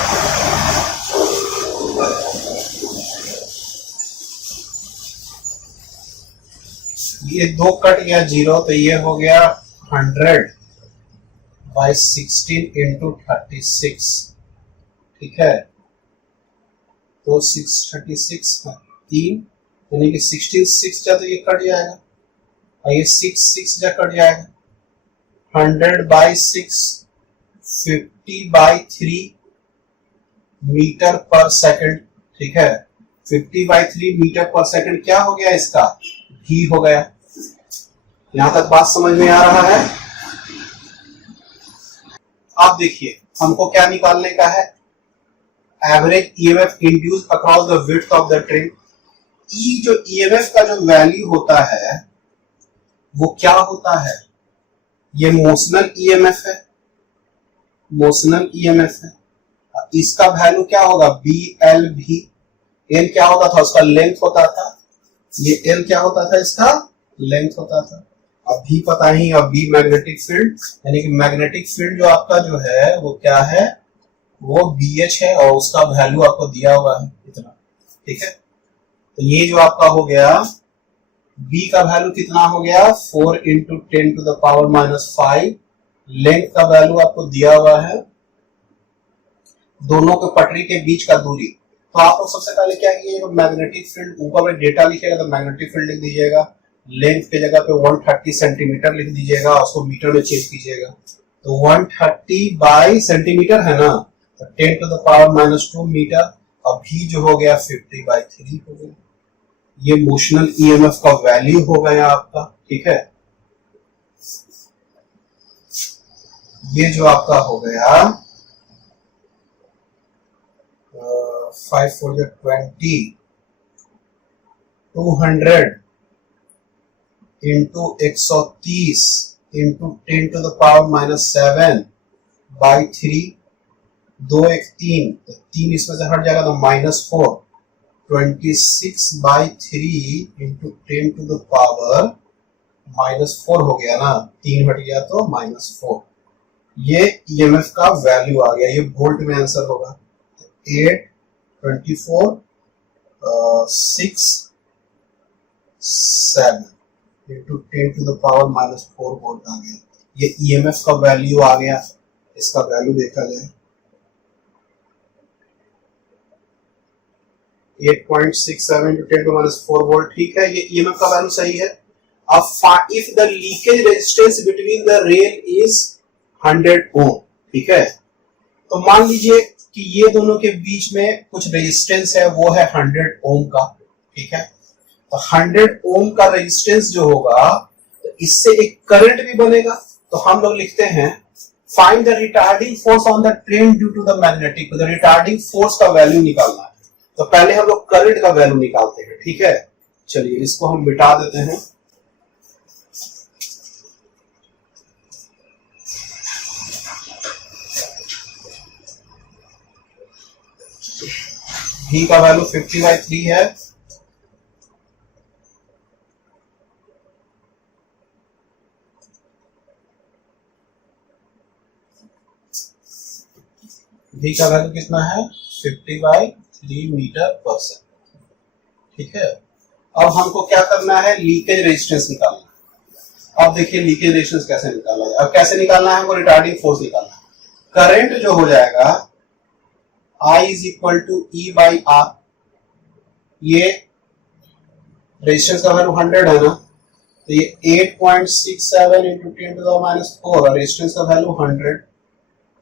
ये दो कट गया जीरो, तो ये हो गया 100 बाय 16 इंटू 36, ठीक है। तो 636 3 यानी कि 16 जा तो ये कट जाएगा, और ये 6 जा कट जाएगा। 100 बाय 6 50 बाय 3 मीटर पर सेकंड, ठीक है। 50 बाय 3 मीटर पर सेकंड क्या हो गया, इसका भी हो गया। यहां तक बात समझ में आ रहा है। अब देखिए हमको क्या निकालने का है, average EMF induced across the width of the train. ई जो ईएमएफ का जो वैल्यू होता है वो क्या होता है, ये मोशनल ईएमएफ है, मोशनल ईएमएफ है। इसका वैल्यू क्या होगा, बी एल भी। एल क्या होता था, उसका लेंथ होता था, ये एल क्या होता था, इसका लेंथ होता था। अब भी पता ही, अब बी मैग्नेटिक फील्ड, यानी कि मैग्नेटिक फील्ड जो आपका जो है वो क्या है, वो BH है, और उसका वैल्यू आपको दिया हुआ है इतना, ठीक है। तो ये जो आपका हो गया B का वैल्यू कितना हो गया 4 into 10 to the power -5, length का वैल्यू आपको दिया हुआ है, दोनों के पटरी के बीच का दूरी। तो आप लोग सबसे पहले क्या कीजिएगा, मैग्नेटिक फील्ड ऊपर में डेटा लिखेगा तो मैग्नेटिक फील्ड लिख दीजिएगा, लेंथ के जगह पे 130 सेंटीमीटर लिख दीजिएगा, उसको मीटर में चेंज कीजिएगा। तो 130 बाई सेंटीमीटर है ना, तो 10 टू द पावर -2 मीटर। अभी जो हो गया 50 बाई 3 हो गया। ये मोशनल ईएमएफ का वैल्यू हो गया आपका, ठीक है। ये जो आपका हो गया 5 4 20 200 into 130 into 10 to the power -7 by 3, 2 1 3, 3 इसमें से हट जाएगा तो -4, 26 by 3 into 10 to the power -4 हो गया ना, 3 हट गया तो -4। ये ईएमएफ का वैल्यू आ गया, ये वोल्ट में आंसर होगा। 8 24 6 7 into 10 to the power -4 volt आ गया। ये ईएमएफ का वैल्यू आ गया। इसका वैल्यू देखा जाए 8.67 इंटू 10 टू -4 वोल्ट, ठीक है। ये ईएमएफ का वैल्यू सही है। if the leakage resistance between the rail is 100 ohm, ठीक है, तो मान लीजिए कि ये दोनों के बीच में कुछ रेजिस्टेंस है, वो है 100 ओम का, ठीक है। तो 100 ओम का रेजिस्टेंस जो होगा, तो इससे एक करंट भी बनेगा। तो हम लोग लिखते हैं find the retarding force on the train due to the magnetic, the retarding force का वैल्यू निकालना है। तो पहले हम लोग करंट का वैल्यू निकालते हैं, ठीक है। चलिए इसको हम मिटा देते हैं। V का वैल्यू 50/3 है, V का वैल्यू कितना है 50/3 मीटर पर सेकंड, ठीक है। अब हमको क्या करना है, लीकेज रेजिस्टेंस निकालना है। अब देखिए लीकेज रेजिस्टेंस कैसे निकालना है। अब कैसे निकालना है, हमको रिटार्डिंग फोर्स निकालना है। करंट जो हो जाएगा I is equal to E by R, ये रेजिस्टेंस का वैल्यू 100 है ना, तो ये 8.67 इंटू 10 टू द माइनस 4 और रेजिस्टेंस का वैल्यू 100,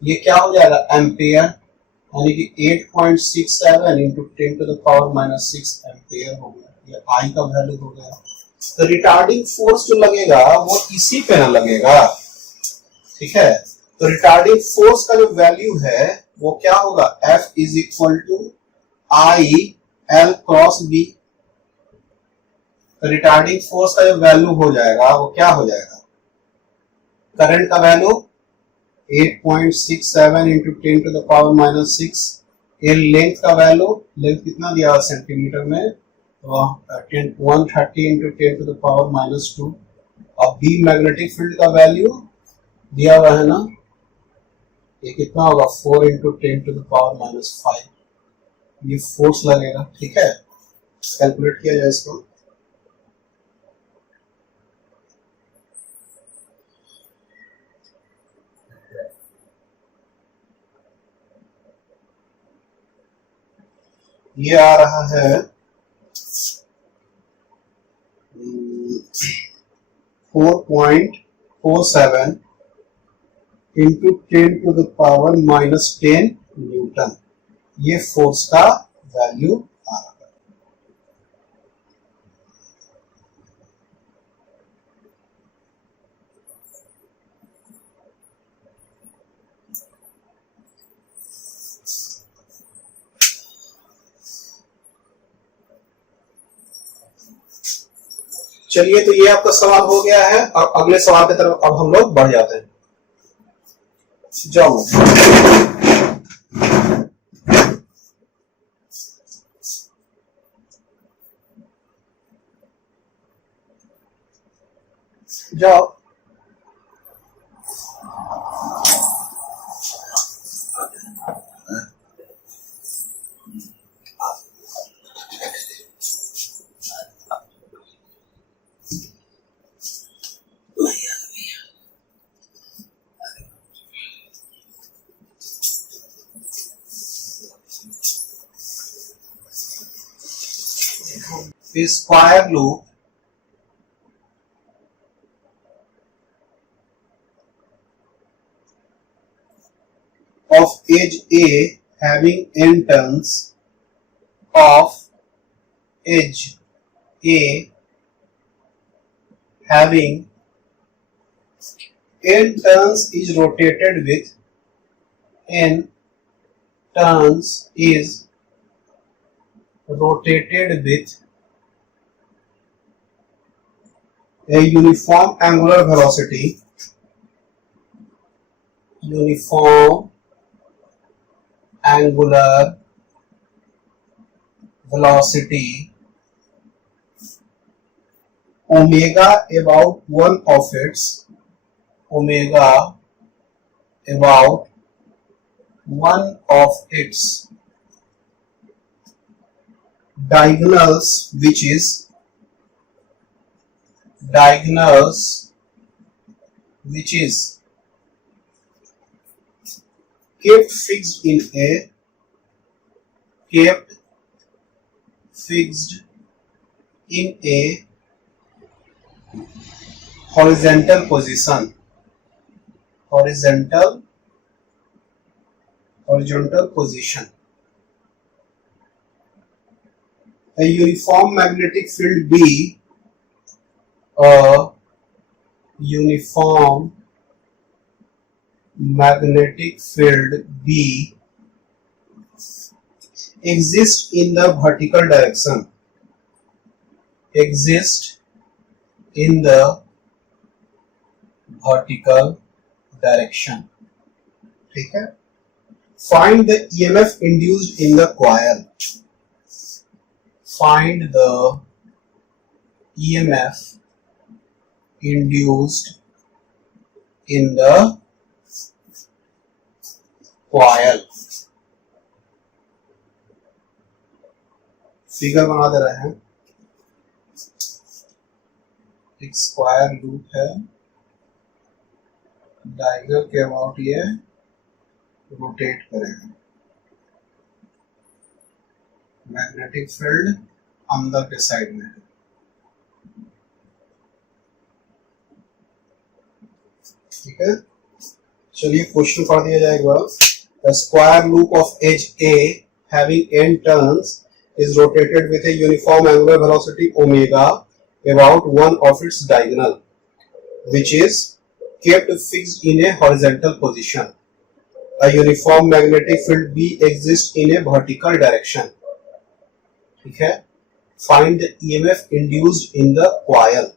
ये क्या हो जाएगा एम्पियर, यानी कि 8.67 into 10 to the power minus 6 ampere हो गया, ये I का वैल्यू हो गया। तो रिटार्डिंग फोर्स जो लगेगा वो इसी पे ना लगेगा, ठीक है। तो रिटार्डिंग फोर्स का जो वैल्यू है वो क्या होगा, F is equal to I L cross B। तो रिटार्डिंग फोर्स का जो वैल्यू हो जाएगा वो क्या हो जाएगा, करंट का value 8.67 into 10 to the power minus 6, ये लेंथ का वैल्यू, लेंथ कितना दिया हुआ सेंटीमीटर में, तो 130 into 10 to the power minus 2, और बी मैग्नेटिक फील्ड का वैल्यू दिया हुआ है ना, ये कितना होगा 4 into 10 to the power minus 5, ये फोर्स लगेगा, ठीक है। कैलकुलेट किया जाए इसको। ये आ रहा है 4.47 into 10 to the power minus 10 newton, ये फोर्स का वैल्यू आ रहा है। चलिए तो ये आपका सवाल हो गया है, और अगले सवाल की तरफ अब हम लोग बढ़ जाते हैं। जाओ जाओ। A square loop of edge A having n turns of edge A having n turns is rotated with n turns is rotated with a uniform angular velocity, uniform angular velocity omega about one of its omega about one of its diagonals which is kept fixed in a horizontal position, horizontal position. A uniform magnetic field B, a uniform magnetic field B exists in the vertical direction, exists in the vertical direction. ठीक है. Find the EMF induced in the coil. Find the EMF induced in the coil. Figure बना दे रहे हैं. एक square loop है, diagonal के about ये rotate करेगा. मैग्नेटिक फील्ड अंदर के साइड में है. ठीक है. चलिए क्वेश्चन पढ़ दिया जाएगा. The square loop of edge A having n turns is rotated with a uniform angular velocity omega about one of its diagonal, which is kept fixed in a horizontal position. A uniform magnetic field B exists in a vertical direction. ठीक है. Find the EMF induced in the coil.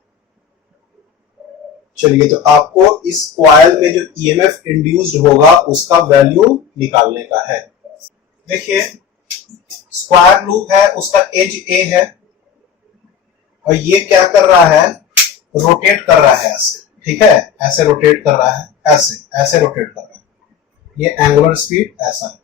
चलिए, तो आपको इस coil में जो EMF induced होगा उसका वैल्यू निकालने का है. देखिए, स्क्वायर लूप है, उसका एज A है और ये क्या कर रहा है, रोटेट कर रहा है ऐसे. ठीक है, ऐसे रोटेट कर रहा है, ऐसे रोटेट कर रहा है. ये एंगुलर स्पीड ऐसा है.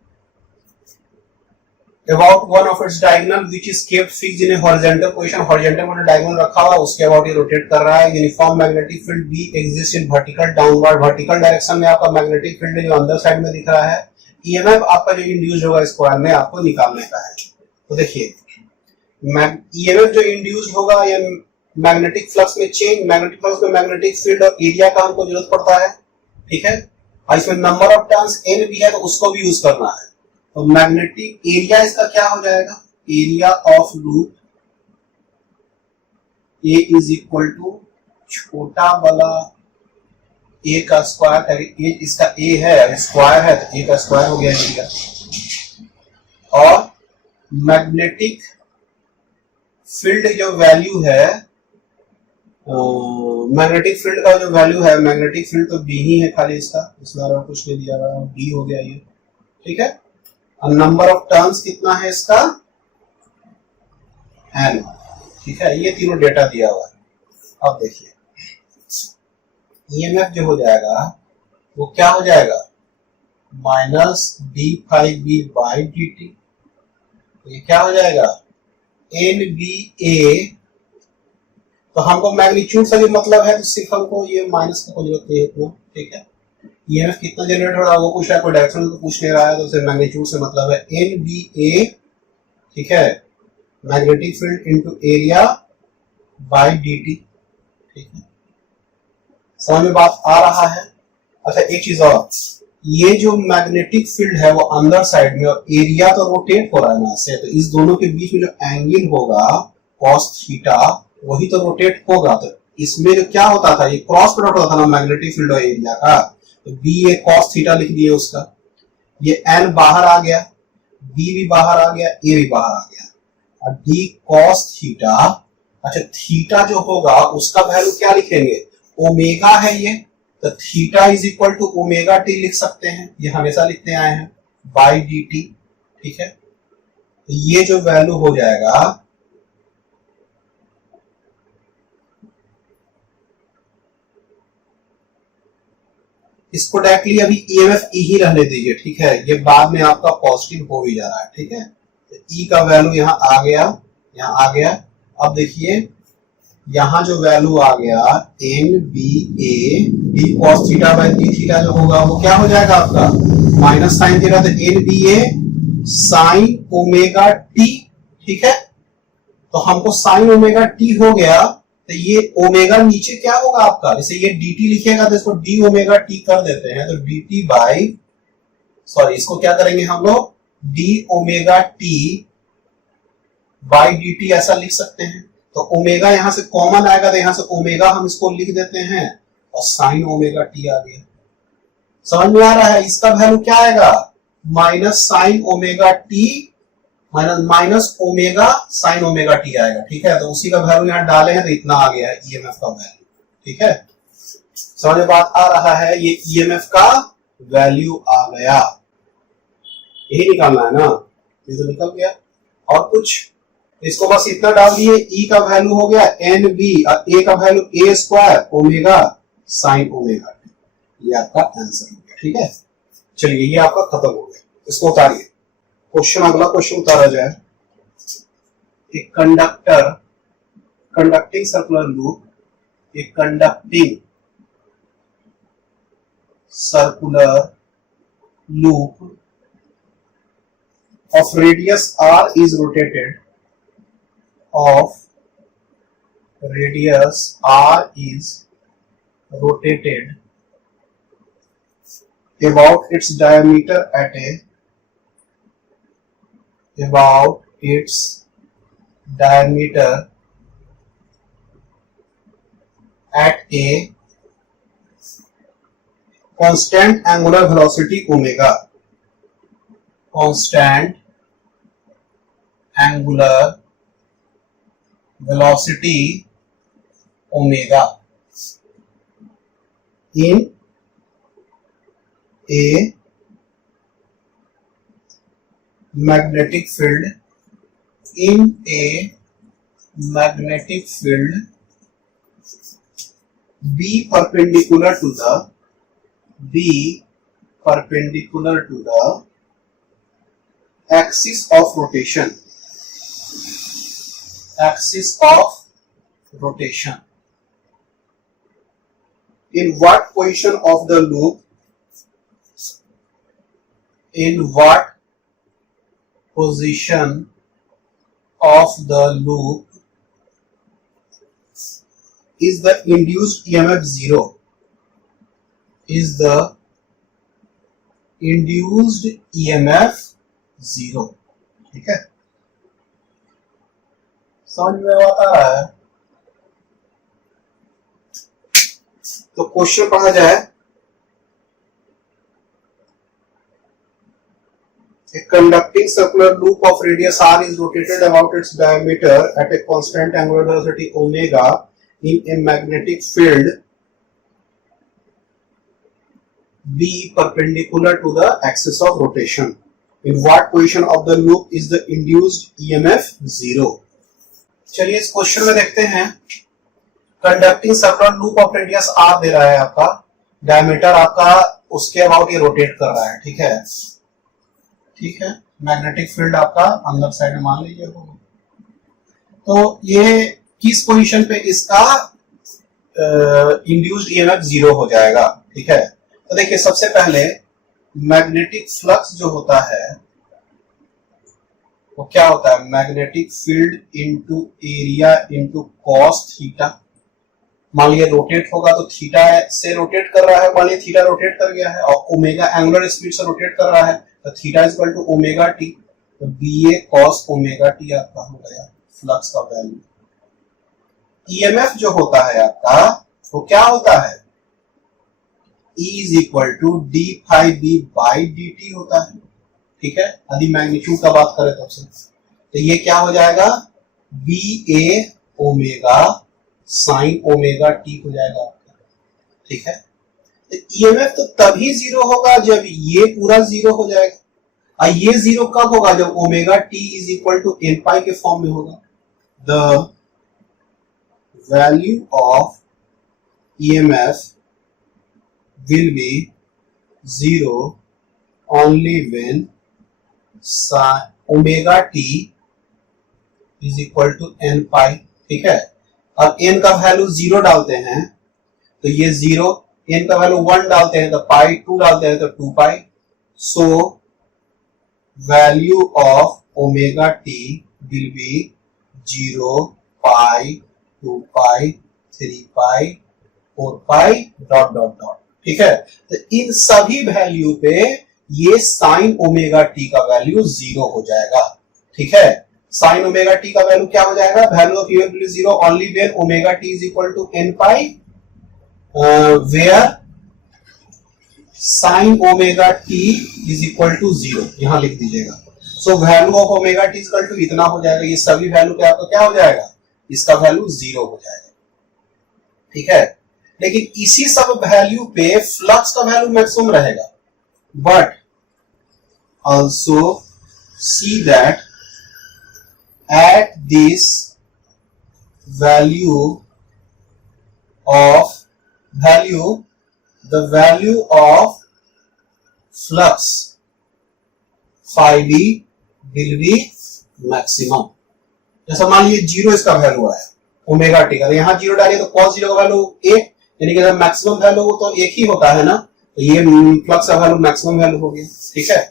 About one of its diagonal which is kept fixed in a horizontal position, horizontal में diagonal रखा हुआ, उसके about ये रोटेट कर रहा है. Uniform magnetic field B exists in vertical downward, vertical direction में आपका मैग्नेटिक फील्ड जो अंदर साइड में दिख रहा है. EMF आपका जो इंड्यूस होगा इस कॉइल में आपको निकालने का है. तो देखिए, EMF जो इंड्यूस होगा या मैग्नेटिक फ्लक्स में चेंज, मैग्नेटिक फ्लक्स में मैग्नेटिक फील्ड और एरिया का हमको जरूरत पड़ता है. ठीक है. और इसमें नंबर ऑफ टर्न्स n भी है तो उसको भी यूज करना है. तो मैग्नेटिक एरिया इसका क्या हो जाएगा, area of loop A is equal to छोटा वाला A का स्क्वायर है. इसका A है, स्क्वायर है तो A का स्क्वायर हो गया एरिया. और मैग्नेटिक फील्ड जो वैल्यू है, मैग्नेटिक फील्ड का जो वैल्यू है, मैग्नेटिक फील्ड तो B ही है खाली इसका, इसमें और कुछ नहीं दिया हुआ, B हो गया ये. ठीक है. और नंबर ऑफ टर्न्स कितना है इसका, n. ठीक है. ये तीनों डेटा दिया हुआ है. अब देखिए, EMF जो हो जाएगा वो क्या हो जाएगा, माइनस d∅b बाई dt. ये क्या हो जाएगा, NBA. तो हमको मैग्नीट्यूड से भी मतलब है, तो सिर्फ हमको ये माइनस की कोई जरूरत नहीं है इतना. ठीक है. EMF कितना जनरेट हो रहा है वो पूछ रहा है, कोई डायरेक्शन तो पूछ नहीं रहा है, तो उसे मैग्नीट्यूड से मतलब है. NBA. ठीक है. Magnetic field into area bye dt. ठीक है. समझ में बात आ रहा है. अच्छा, एक चीज और, ये जो मैग्नेटिक फील्ड है वो अंदर साइड में और एरिया तो रोटेट हो रहा है ना से, तो इस दोनों के बीच में जो एंगल होगा cos थीटा वही तो रोटेट होगा. तो इसमें जो क्या होता था, ये क्रॉस प्रोडक्ट होता था ना मैग्नेटिक फील्ड और एरिया का, तो B ये cos थीटा लिख दिए उसका. ये n बाहर आ गया, B भी बाहर आ गया, A भी बाहर आ गया, और D cos थीटा. अच्छा, थीटा जो होगा उसका वैल्यू क्या लिखेंगे, ओमेगा है ये, तो theta is equal to omega t लिख सकते हैं, ये हमेशा लिखते आए हैं, बाई dt. ठीक है. तो ये जो वैल्यू हो जाएगा, इसको डायरेक्टली अभी EMF E ही रहने दीजिए. ठीक है. ये बाद में आपका पॉजिटिव हो भी जा रहा है. ठीक है. तो E का वैल्यू यहाँ आ गया, यहाँ आ गया. अब देखिए, यहाँ जो वैल्यू आ गया NBA d cos theta by d theta जो होगा वो क्या हो जाएगा आपका, माइनस साइन थीटा, तो NBA साइन ओमेगा t. ठीक है. तो हमको साइन ओमेगा t हो गया, तो ये ओमेगा नीचे क्या होगा आपका, जैसे ये dt लिखेगा तो इसको d ओमेगा t कर देते हैं, तो dt बाई, सॉरी इसको क्या करेंगे हम लोग, d omega t by dt ऐसा लिख सकते हैं। तो ओमेगा यहां से कॉमन आएगा तो यहां से ओमेगा हम इसको लिख देते हैं और साइन ओमेगा t आ गया। समझ में आ रहा है? इसका वैल्यू क्या आएगा, minus sign omega T minus omega sine omega T आएगा। ठीक है, तो उसी का वैल्यू यहां डाले हैं तो इतना आ गया है ईएमएफ का वैल्यू। ठीक है, समझ में बात आ रहा है? ये ईएमएफ का वैल्यू आ गया, यही निकालना है ना, ये तो निकल गया। और कुछ, इसको बस इतना डाल दिए, ई का वैल्यू हो गया एन बी और ए का value A square omega sine omega T, ये आपका आंसर हो गया। ठीक है, चलिए ये आपका खत्म हो गया, इसको उतारिए। क्वेश्चन, अगला क्वेश्चन उतारा जाए। एक कंडक्टर, कंडक्टिंग सर्कुलर लूप, एक conducting circular loop of radius r is rotated, of radius r is rotated about its diameter at a, about its diameter at a constant angular velocity omega, constant angular velocity omega in a magnetic field, in a magnetic field B perpendicular to the, B perpendicular to the axis of rotation, axis of rotation. In what position of the loop, in what position of the loop is the induced EMF zero, is the induced EMF zero. ठीक है, समझ में बात आ रहा है? तो question पढ़ा जाए। A conducting circular loop of radius r is rotated about its diameter at a constant angular velocity omega in a magnetic field B perpendicular to the axis of rotation. In what position of the loop is the induced EMF zero? चलिए इस question में देखते हैं। Conducting circular loop of radius r दे रहा है, आपका diameter आपका उसके अबाउट ये रोटेट कर रहा है। ठीक है, ठीक है, मैग्नेटिक फील्ड आपका अंदर साइड में मान लीजिए होगा। तो ये किस पोजीशन पे इसका इंड्यूस्ड ईएमएफ जीरो हो जाएगा? ठीक है, तो देखिए सबसे पहले मैग्नेटिक फ्लक्स जो होता है वो क्या होता है, magnetic field into area into cos theta. मान लिया रोटेट होगा तो थीटा से रोटेट कर रहा है, मान लिया थीटा रोटेट कर गया है और ओमेगा एंगुलर स्पीड से रोटेट कर रहा है, तो theta is equal to omega t, तो B A cos omega t आपका हो गया फ्लक्स का वैल्यू। ईएमएफ जो होता है आपका वो क्या होता है, E is equal to d phi B by D t होता है। ठीक है, यदि मैग्नीट्यूड का बात करें तब से, तो ये क्या हो जाएगा, बी ए ओमेगा साइन ओमेगा टी हो जाएगा आपका। ठीक है, तो ईएमएफ तो तभी जीरो होगा जब ये पूरा जीरो हो जाएगा, और ये जीरो कब होगा, जब omega T is equal to N pi के फॉर्म में होगा। The value of EMF will be zero only when omega t is equal to n pi। ठीक है, अब n का वैल्यू जीरो डालते हैं तो ये जीरो, n का वैल्यू 1 डालते हैं तो पाई, 2 डालते हैं तो 2 pi. So value of omega t will be 0 pi 2 pi 3 pi 4 pi dot dot dot. ठीक है, तो इन सभी वैल्यू पे ये साइन ओमेगा टी का वैल्यू 0 हो जाएगा। ठीक है, साइन ओमेगा टी का वैल्यू क्या हो जाएगा, value of um is 0 only when omega T is equal to n pi where sine omega T is equal to 0, यहां लिख दीजिएगा। So value of omega T is equal to इतना हो जाएगा, ये सभी वैल्यू पे आपका क्या हो जाएगा, इसका वैल्यू 0 हो जाएगा। ठीक है, लेकिन इसी सब वैल्यू पे फ्लक्स का वैल्यू मैक्सिमम रहेगा, but also see that at this value the value of flux phi d will be maximum। जैसा मान लीजिए 0 इसका वैल्यू आया ओमेगा टी का, यहां 0 डालिए तो cos 0 का वैल्यू 1, यानी कि मैक्सिमम वैल्यू तो एक ही होता है ना, तो ये फ्लक्स का वैल्यू मैक्सिमम वैल्यू हो गया। ठीक है,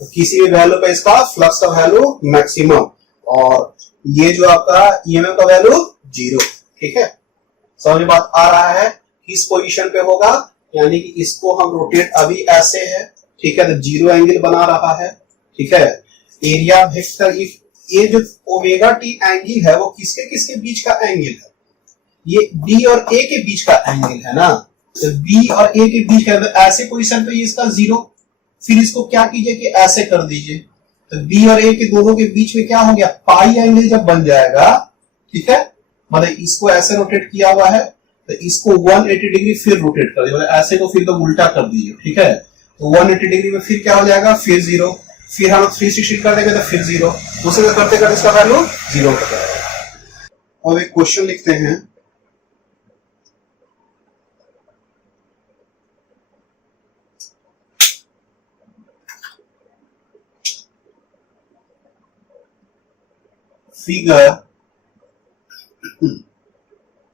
तो किसी भी वैल्यू पे इसका फ्लक्स का वैल्यू मैक्सिमम, और ये जो आपका ईएमएफ का वैल्यू 0। ठीक है, समझ बात आ रहा है, किस पोजीशन पे होगा, यानी कि इसको हम रोटेट अभी ऐसे है। ठीक है, तो 0 एंगल बना रहा है। ठीक है, एरिया वेक्टर, ये जो ओमेगा टी एंगल है वो किसके किसके बीच का एंगल है, ये बी और ए के बीच का एंगल है ना, तो बी और ए के बीच का, तो ऐसे पोजीशन पे इसका 0, फिर इसको क्या कीजिए कि ऐसे कर दीजिए, तो बी और ए के दोनों के बीच में क्या हो गया, पाई एंगल जब बन जाएगा। ठीक है, मतलब इसको ऐसे रोटेट किया हुआ है, तो इसको 180 डिग्री फिर रोटेट कर दिया, मतलब ऐसे को फिर तो उल्टा कर दीजिए। ठीक है, तो 180 डिग्री में फिर क्या हो जाएगा, फिर 0, फिर हम 360 कर देंगे तो फिर 0, दूसरे को करते करते इसका वैल्यू 0 हो जाएगा। अब एक क्वेश्चन लिखते हैं, figure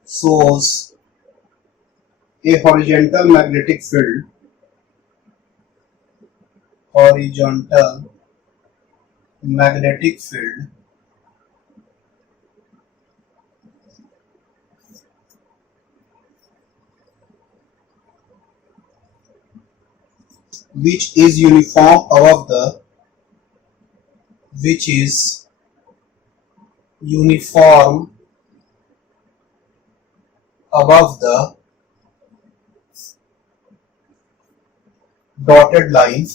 shows a horizontal magnetic field which is uniform above the dotted line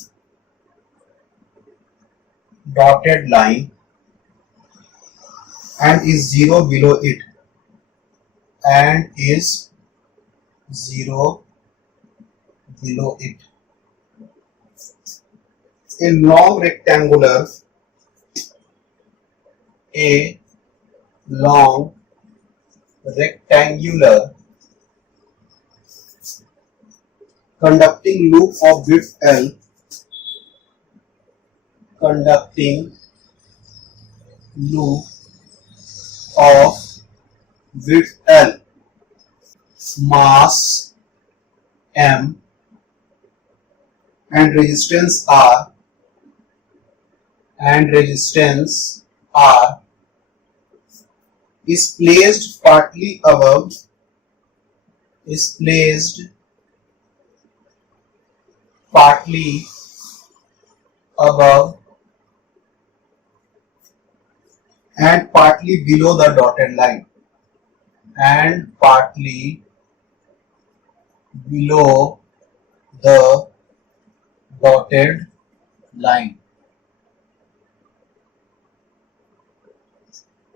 and is 0 below it, a long rectangular conducting loop of width L mass M and resistance R is placed partly above and partly below the dotted line,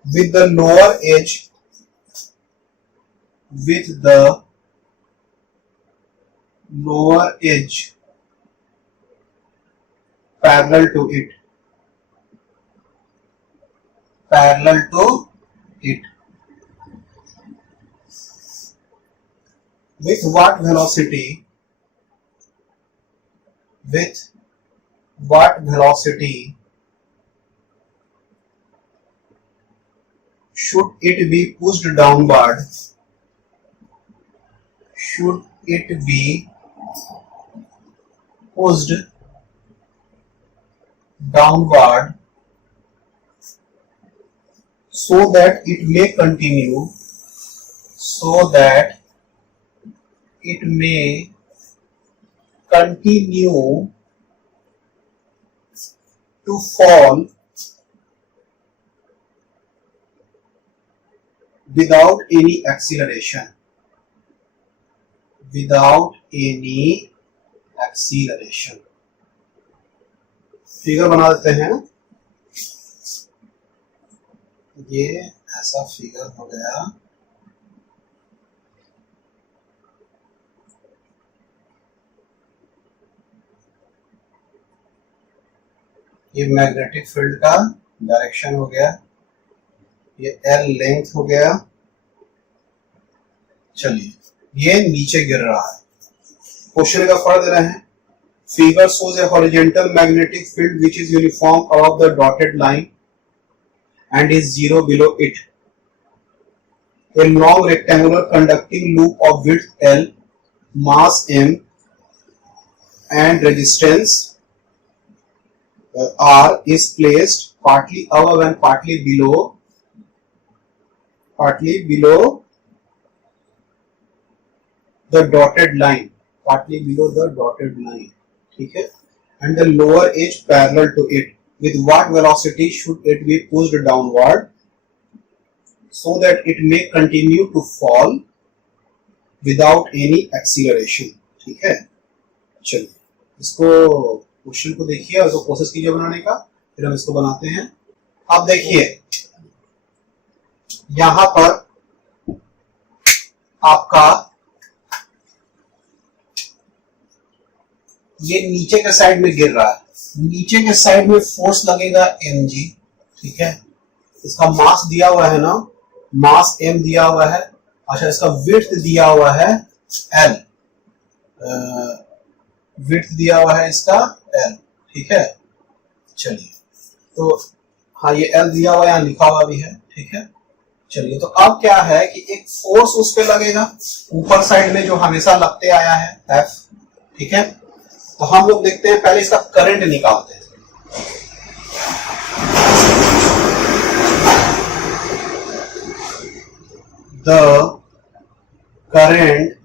with the lower edge parallel to it with what velocity should it be pushed downward so that it may continue so that it may continue to fall without any acceleration. Without any acceleration. Figure बना देते हैं. ये ऐसा figure हो गया. ये magnetic field का direction हो गया. ये L लेंथ हो गया. चलिए, ये नीचे गिर रहा है. क्वेश्चन का पढ़ दे रहे हैं. Figure shows a horizontal magnetic field which is uniform above the dotted line and is zero below it. A long rectangular conducting loop of width L, mass M, and resistance R is placed partly above and partly below the dotted line. Partly below the dotted line. ठीक है. And the lower edge parallel to it. With what velocity should it be pushed downward so that it may continue to fall without any acceleration. ठीक है. चलिए, इसको question को देखिए और इसको कोशिश कीजिए बनाने का. फिर हम इसको बनाते हैं. अब देखिए, यहां पर आपका ये नीचे के साइड में गिर रहा है. नीचे के साइड में फोर्स लगेगा mg. ठीक है. इसका मास दिया हुआ है ना, मास m दिया हुआ है. अच्छा, इसका विड्थ दिया हुआ है l. विड्थ दिया हुआ है इसका l. ठीक है. चलिए, तो हाँ, ये l दिया हुआ है, यहाँ लिखा हुआ भी है. ठीक है. चलिए, तो अब क्या है कि एक फोर्स उस पे लगेगा ऊपर साइड में जो हमेशा लगते आया है F. ठीक है. तो हम लोग देखते हैं, पहले इसका करंट निकालते हैं. The current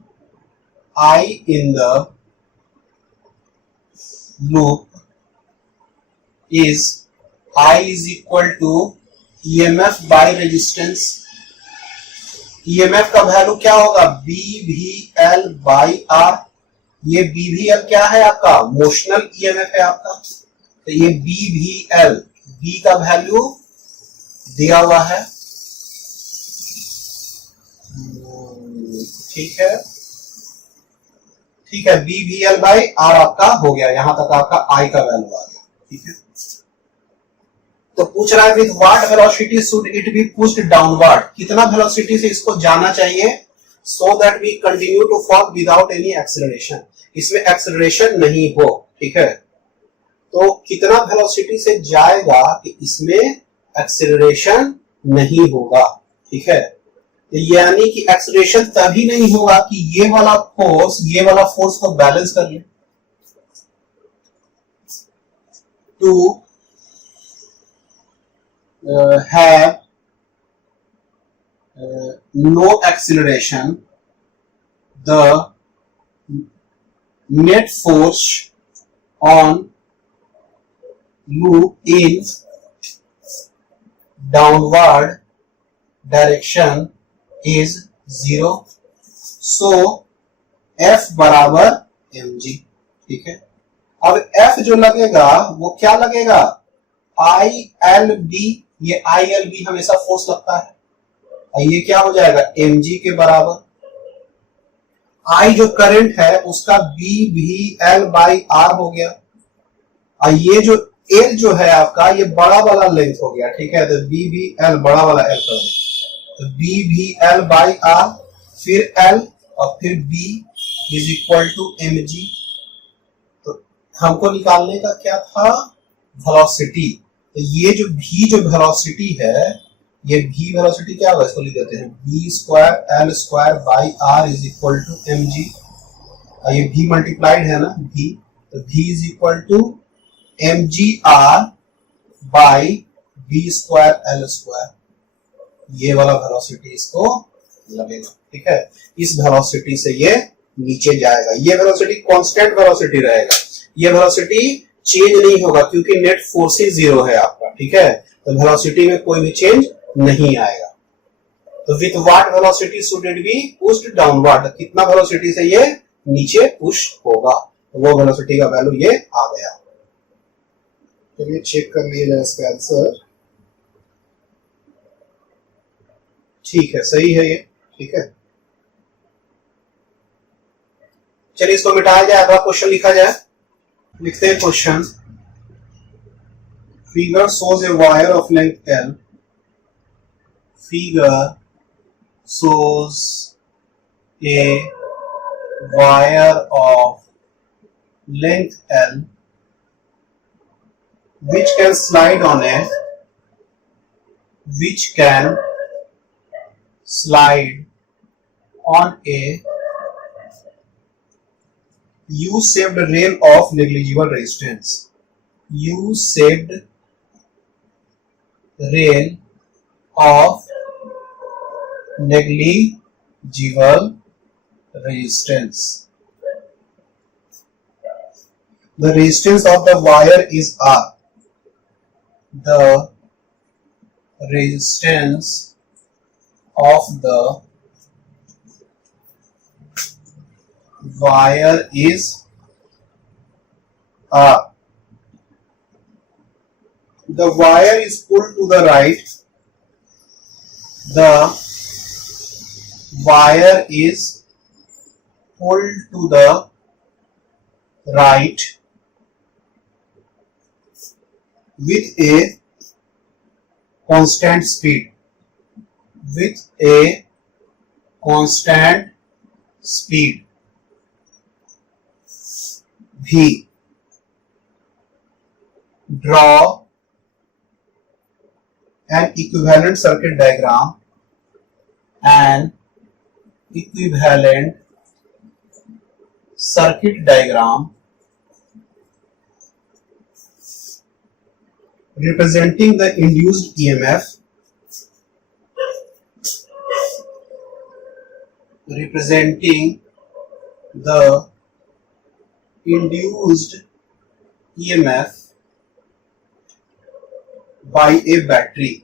I in the loop is I is equal to EMF by resistance. EMF का वैल्यू क्या होगा? BVL by R. ये BVL क्या है आपका? मोशनल EMF है आपका. तो ये BVL, B का वैल्यू दिया हुआ है. ठीक है. ठीक है. BVL बाई R आपका हो गया. यहां तक आपका I का वैल्यू आ गया. ठीक है. तो पूछ रहा है with what velocity should it be pushed downward. कितना वेलोसिटी से इसको जाना चाहिए so that we continue to fall without any acceleration. इसमें एक्सेलरेशन नहीं हो. ठीक है. तो कितना वेलोसिटी से जाएगा कि इसमें एक्सेलरेशन नहीं होगा. ठीक है. तो यानी कि एक्सेलरेशन तभी नहीं होगा कि ये वाला फोर्स को बैलेंस कर ले. To have no acceleration, the net force on loop in downward direction is 0. So F बराबर mg. ठीक है. अब F जो लगेगा वो क्या लगेगा? ILB. ये ILB हमेशा फोर्स लगता है. ये क्या हो जाएगा? mg के बराबर. I जो करंट है उसका BVL बाई R हो गया. और ये जो L जो है आपका, ये बड़ा वाला लेंथ हो गया. ठीक है. तो BVL बड़ा वाला L कर देंगे. तो BVL बाई R, फिर L और फिर B is equal to mg. तो हमको निकालने का क्या था? वेलोसिटी. तो ये जो v जो वेलोसिटी है, ये v वेलोसिटी क्या होगा? इसको लिख देते हैं v square l square by r is equal to mg. ये v मल्टीप्लाइड है ना, v. तो v is equal to mg r by v square l square. ये वाला वेलोसिटी इसको लगेगा, ठीक है। इस वेलोसिटी से ये नीचे जाएगा, ये वेलोसिटी कांस्टेंट वेलोसिटी रहेगा, ये वेलोसिटी चेंज नहीं होगा क्योंकि नेट फोर्स जीरो है आपका, ठीक है। तो वेलोसिटी में कोई भी चेंज नहीं आएगा। तो with what velocity should it be pushed downward, कितना वेलोसिटी से ये नीचे पुश होगा, तो वो वेलोसिटी का वैल्यू ये आ गया। चलिए चेक कर लिया जाए इसका आंसर। ठीक है, सही है ये, ठीक है। चलिए इसको मिटाया जाए, अगला क्वेश्चन लिखा जाए। लिखते हैं question, figure shows a wire of length L. Figure shows a wire of length L which can slide on a U-shaped rail of negligible resistance. U-shaped rail of negligible resistance. The resistance of the wire is R. The resistance of the wire is R. The wire is pulled to the right. The wire is pulled to the right with a constant speed. With a constant speed V. Draw an equivalent circuit diagram. An equivalent circuit diagram representing the induced EMF by a battery.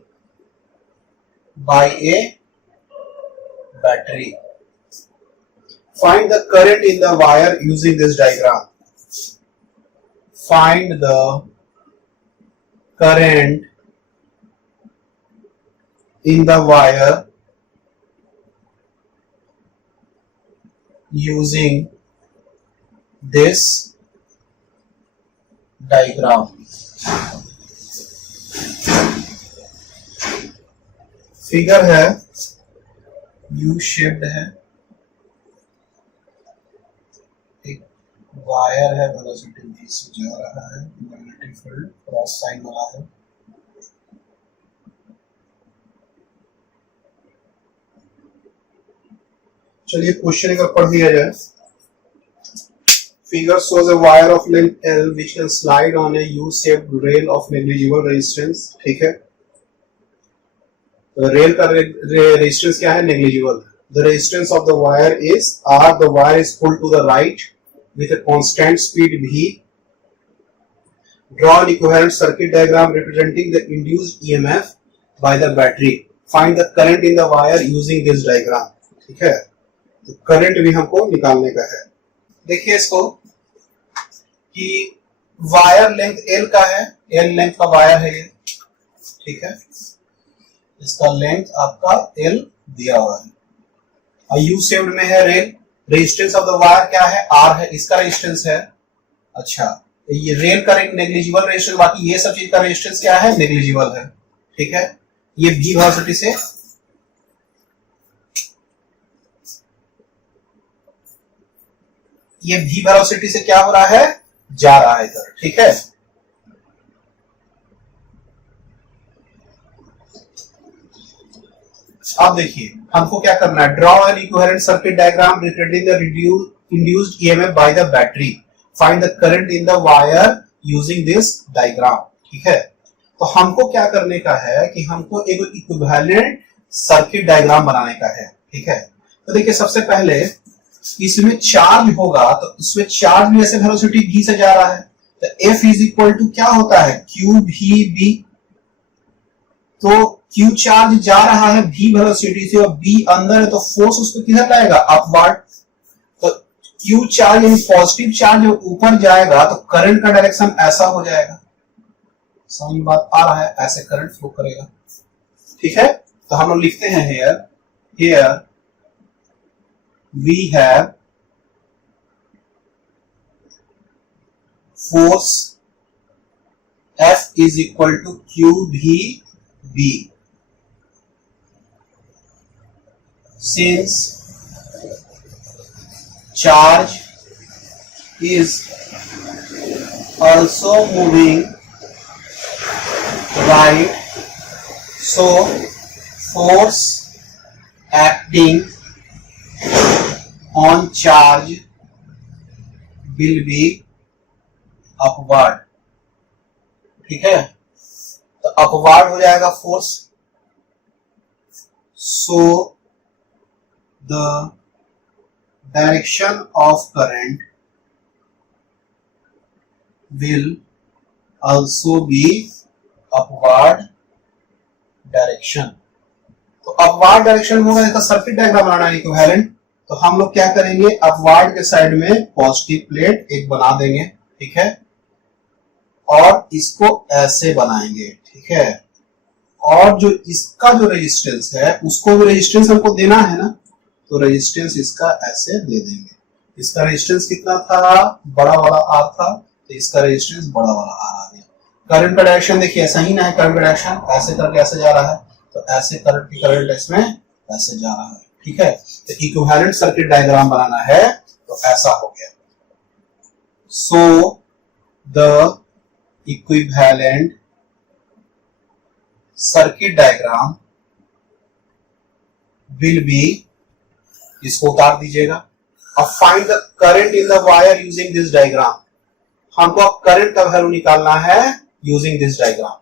Find the current in the wire using this diagram. Find the current in the wire using this diagram. Figure है, U shaped है, एक wire है, velocity v से जा रहा है, magnetic field cross sign वाला है। चलिए क्वेश्चन अगर पढ़ दिया जाए। Figure shows a wire of length L which can slide on a U-shaped rail of negligible resistance. ठीक है, तो रेल का रेजिस्टेंस क्या है? Negligible. The resistance of the wire is R. The wire is pulled to the right with a constant speed V. Draw an equivalent circuit diagram representing the induced EMF by the battery. Find the current in the wire using this diagram. ठीक है, तो current भी हमको निकालने का है। देखिए इसको कि वायर लेंथ L का है, L लेंथ का वायर है ये, ठीक है, इसका लेंथ आपका L दिया हुआ है और यू शेप्ड में है rail. Resistance of the wire क्या है? R है, इसका रेजिस्टेंस है। अच्छा, तो ये रेल का नेग्लिजिबल रेजिस्टेंस, बाकी ये सब चीज का रेजिस्टेंस क्या है? नेग्लिजिबल है, ठीक है। ये V वेलोसिटी से क्या हो रहा है? जा रहा है इधर, ठीक है। अब देखिए हमको क्या करना है, draw an equivalent circuit diagram representing the induced EMF by the battery, find the current in the wire using this diagram. ठीक है, तो हमको क्या करने का है कि हमको एक इक्विवेलेंट सर्किट डायग्राम बनाने का है। ठीक है, तो देखिए सबसे पहले इसमें चार्ज होगा तो इसमें चार्ज भी ऐसे वेलोसिटी v से जा रहा है, तो F इज इक्वल टू क्या होता है क्यू भी बी। तो क्यू चार्ज जा रहा है v वेलोसिटी से और b अंदर है, तो फोर्स उसको किधर लाएगा, अपवर्ड। तो क्यू चार्ज यानी पॉजिटिव चार्ज ऊपर जाएगा तो करंट का डायरेक्शन ऐसा हो जाएगा। समझ में बात आ रहा है, ऐसे करंट फ्लो करेगा। ठीक है, तो हम लोग लिखते हैं here we have force F is equal to QVB since charge is also moving right, so force acting on charge will be upward। ठीक है, तो अपवर्ड हो जाएगा force, so the direction of current will also be upward direction. तो upward direction होगा, इसका circuit diagram बनाना है equivalent. तो हम लोग क्या करेंगे, अपवर्ड के साइड में पॉजिटिव प्लेट एक बना देंगे, ठीक है, और इसको ऐसे बनाएंगे, ठीक है, और जो इसका जो रेजिस्टेंस है उसको भी रेजिस्टेंस हमको देना है ना, तो रेजिस्टेंस इसका ऐसे दे देंगे। इसका रेजिस्टेंस कितना था, बड़ा वाला आर था, तो इसका रेजिस्टेंस बड़ा वाला आर आ गया। करंट का डायरेक्शन देखिए ऐसा ही ना है, करंट का डायरेक्शन ऐसे करके ऐसे जा रहा है, तो ऐसे करंट इसमें ऐसे जा रहा है। ठीक है, तो इक्विवेलेंट सर्किट डायग्राम बनाना है तो ऐसा हो गया। So the equivalent circuit diagram will be, इसको उतार दीजिएगा। अब find the current in the wire using this diagram. हमको अब करंट का वैल्यू निकालना है using this diagram.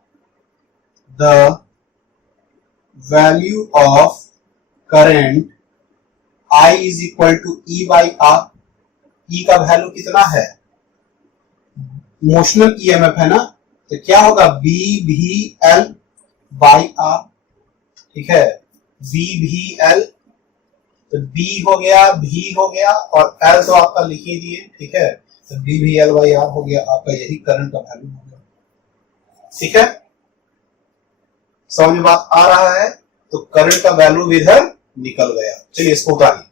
The value of current I is equal to E by r. E का वैल्यू कितना है, मोशनल ईएमएफ है ना, तो क्या होगा B भी L बाई आर। ठीक है, B भी L, तो B हो गया, V हो गया, और L तो आपका लिख ही दिए। ठीक है, तो B भी L बाई आर हो गया, आपका यही करंट का वैल्यू हो गया। ठीक है, समझ में बात आ रहा है, तो करंट का वैल्यू इधर निकल गया। चलिए इसको उतारिए।